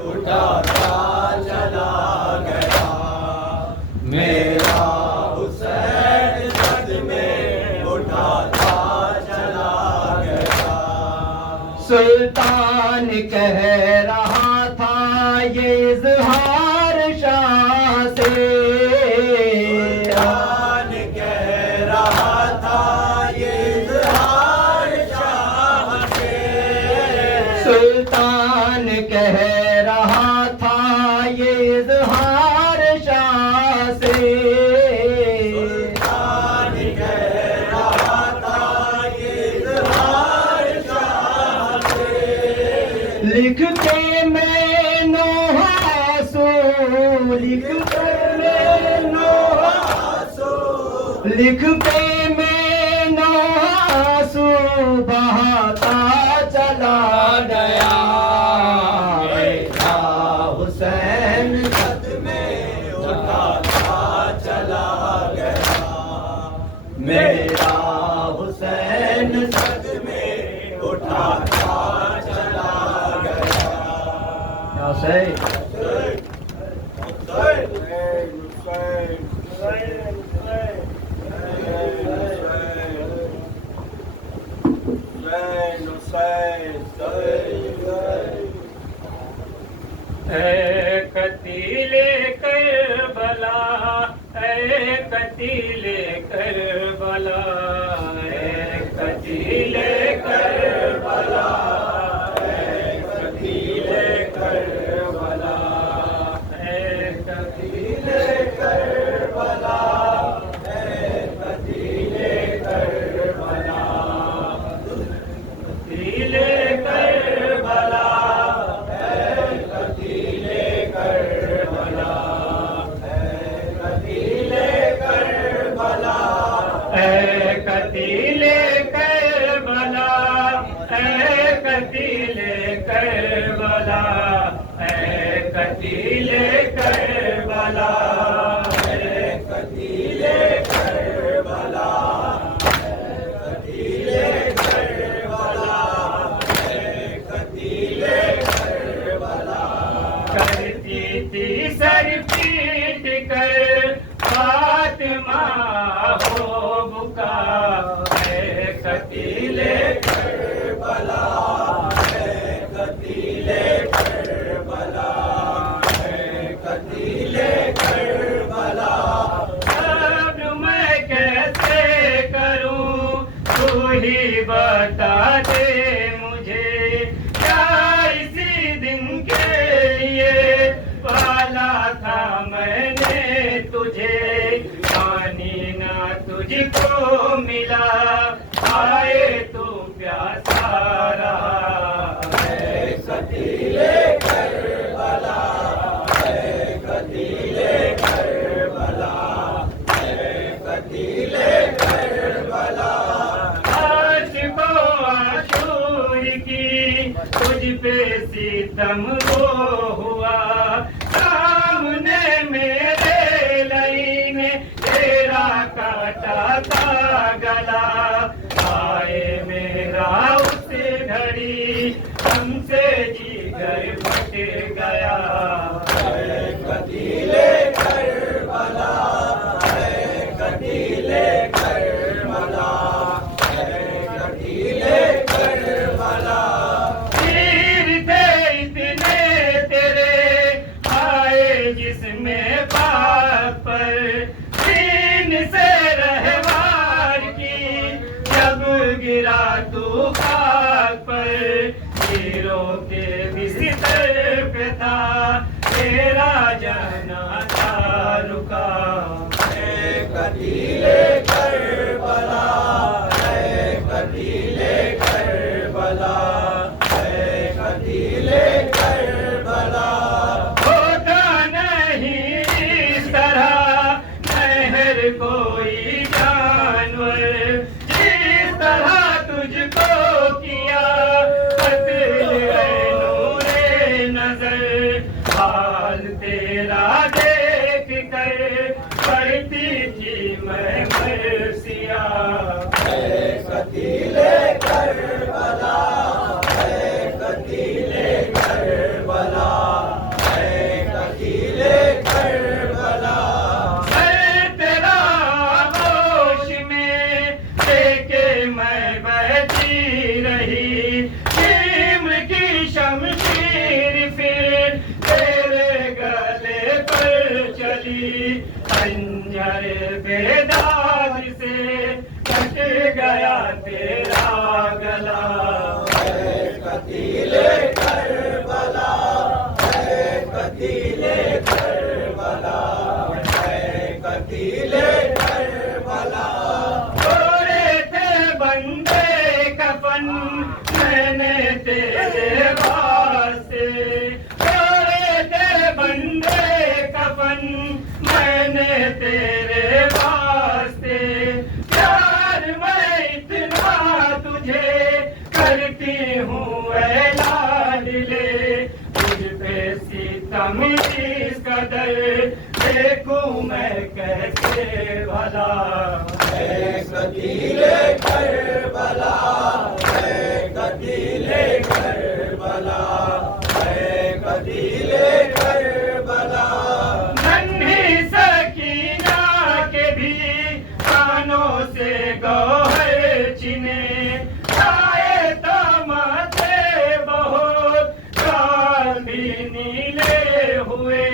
اٹھاتا چلا گیا، میرا حسین صد میں اٹھاتا چلا گیا، سلطان کہہ رہا تھا یہ اظہار شاہ سے، سلطان کہہ رہا تھا یہ اظہار شاہ سے، سلطان کہہ رہا تھا یہ اظہار شاہ سے، سلطان کہہ رہا تھا یہ اظہار شاہ سے، لکھ کے میں نوحہ آنسو، لکھ کے میں نوحہ آنسو، لکھ کے میں نوحہ آنسو بہاتا چلا گیا، میرا حسین صد میں اٹھاتا چلا گیا، میرا حسین صد میں اٹھاتا چلا گیا، یا حسین اے قتیل کربلا، اے قتیل کربلا، اے قتیل کربلا، اے قتیل کربلا، اے قتیل کربلا، اے قتیل کربلا، قتیل کربلا، اے قتیل کربلا، اے قتیل کربلا، اے قتیل کربلا، اے قتیل کربلا، اے قتیل کربلا، اے قتیل کربلا، کرتی تھی سر پیٹ کر فاطمہ ہو بکا ہے قتیلے کربلا ہے قتیلے کربلا ہے قتیلے کربلا اب میں کیسے کروں تو ہی بتا دے مجھے کیا اسی دن کے لیے پالا تھا میں نے تجھے پانی نہ تجھ کو ملا آئے تو پیاسا رہا ہے قتیلے کربلا ہے قتیلے کربلا ہے قتیلے کربلا عاشق و عاشور کی تجھ پہ ستم وہ ہوا سامنے میرے لئی میں تیرا کاٹا تھا گلا آئے میرا اس گھڑی ہم سے جگر پھٹ گیا ہے قتیلے کربلا ہے قتیلے کربلا ہے قتیلے کربلا تیر تھے اتنے تیرے آئے جس میں پاک پر دین سے رہوار کی جب گرا تو خاک پر ہیروں کے بستر پہ تھا تیرا جنازہ رکا ہے قتیلے کربلا ہے قتیلے کربلا ہے قتیلے کربلا ہوتا نہیں اس طرح مہر کوئی جانور جس طرح تجھ کو کیا قتل ہے نور نظر حال تیرا دیکھ کر پڑتی تھی میں مرثیہ ہے قتیلے کربلا ہے قتیلے کربلا ہے قتیلے کربلا میں تیرا آغوش میں لے کے میں بیٹھی رہی شمر کی شمشیر پھر تیرے گلے پر چلی خنجر بیداد سے کٹ گیا تیرا گلا ہے قتیلے کربلا ہے قتیلے کربلا ہے قتیلے کربلا چھوڑے تھے بندے کفن میں نے تیرے واسطے چھوڑے تھے بندے کفن میں نے تیرے واسطے پیار میں اتنا تجھے کرتی ہوں اے لاڈلے تجھ پہ ستم اس قدر دیکھوں میں کیسے بھلا ہے قتیلے کربلا ہے قتیلے کربلا ہے قتیلے کربلا ننھی سکینہ کے بھی کانوں سے گوہر چنے آئے تماتے بہت کال بھی نیلے ہوئے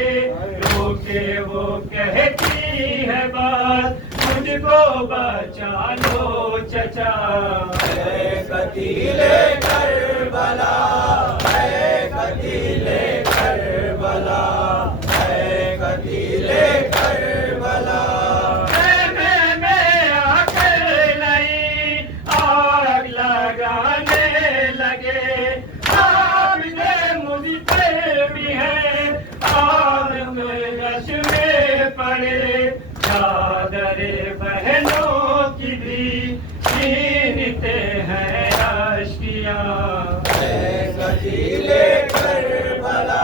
رو کے وہ کہتی ہے بات مجھ کو بچا لو چچا ہے قتیلے کربلا ہے قتیلے کربلا ہے قتیلے کربلا میں آ کر لئی آگ لگانے لگے آگ نے مجھ پہ بھی ہے آگ میں رش میں پڑے چادر بہنوں کی بھی چھینتے ہیں اشکیاں ہے قتیلے کربلا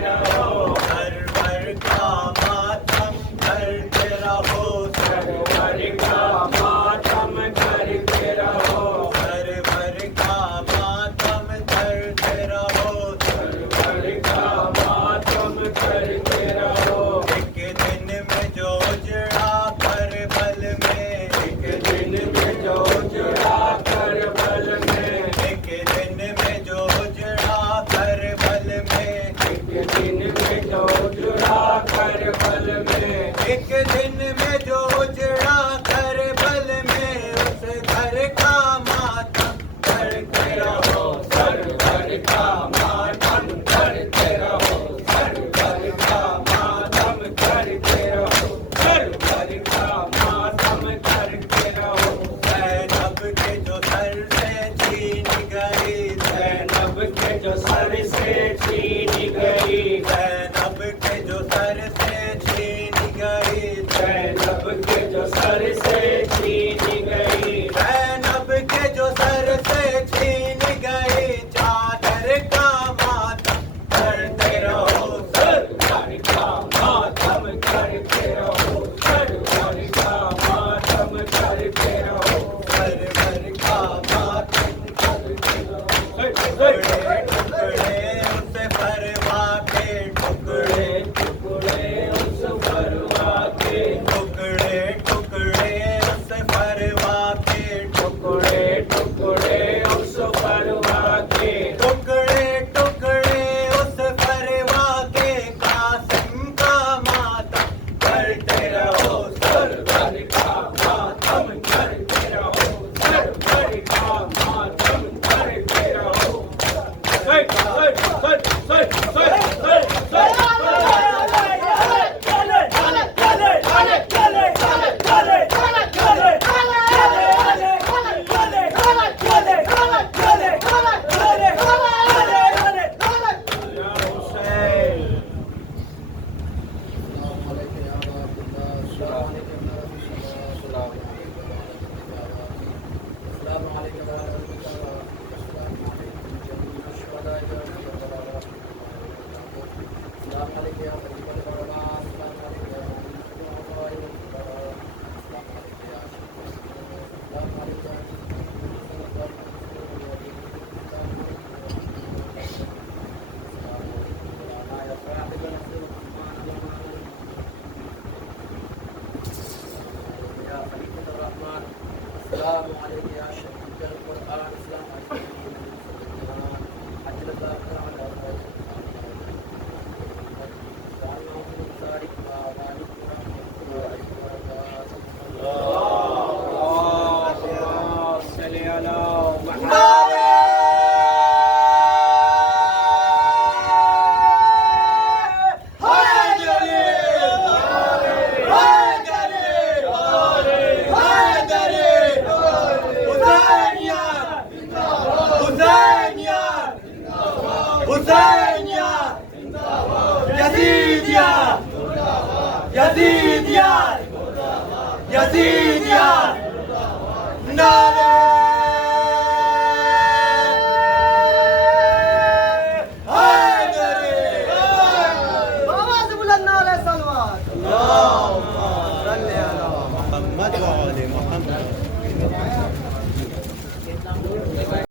رہو سرور کا ماتم کرتے رہو سرور کا ماتم کرتے رہو سرور کا ماتم کرتے رہو سرور کا ماتم کرتے رہو ایک دن میں جو اجڑا کربل میں ایک دن میں جو جڑا کربل میں ایک دن میں جو اجڑا کربل میں ایک دن میں جو جڑا کربل میں ایک دن میں جو اجڑا کربل میں اس گھر کا ماتم کرتے رہو سرور کا ماتم کرتے رہو سرور کا ماتم کرتے رہو سرور کا ماتم کرتے رہو زینب کے جو سر سے چھین گئی زینب کے جو سر سے چھین گئی زینب کے جو سر سے چھین گئی زینب کے جو سر سے چھین گئی زینب کے جو سر سے چھین گئی چادر کا ماتم کرتے رہو سرور کا ماتم کرتے رہو سرور کا ماتم کرتے رہو سرور کا ماتم کرتے رہو ٹکڑے ٹکڑے اس پروا کے ٹکڑے ٹکڑے اس پروا کے ٹکڑے ٹکڑے اس پروا کے ٹکڑے ٹکڑے اس پروا کے ٹکڑے ٹکڑے اس پروا کے قاسم کا ماتم کرتے رہو سرور کا ماتم کرتے رہو سرور کا ماتم کرتے رہو السلام علیکم یا شفیع القرآن السلام علیکم حج اللہ تعالی نعرہ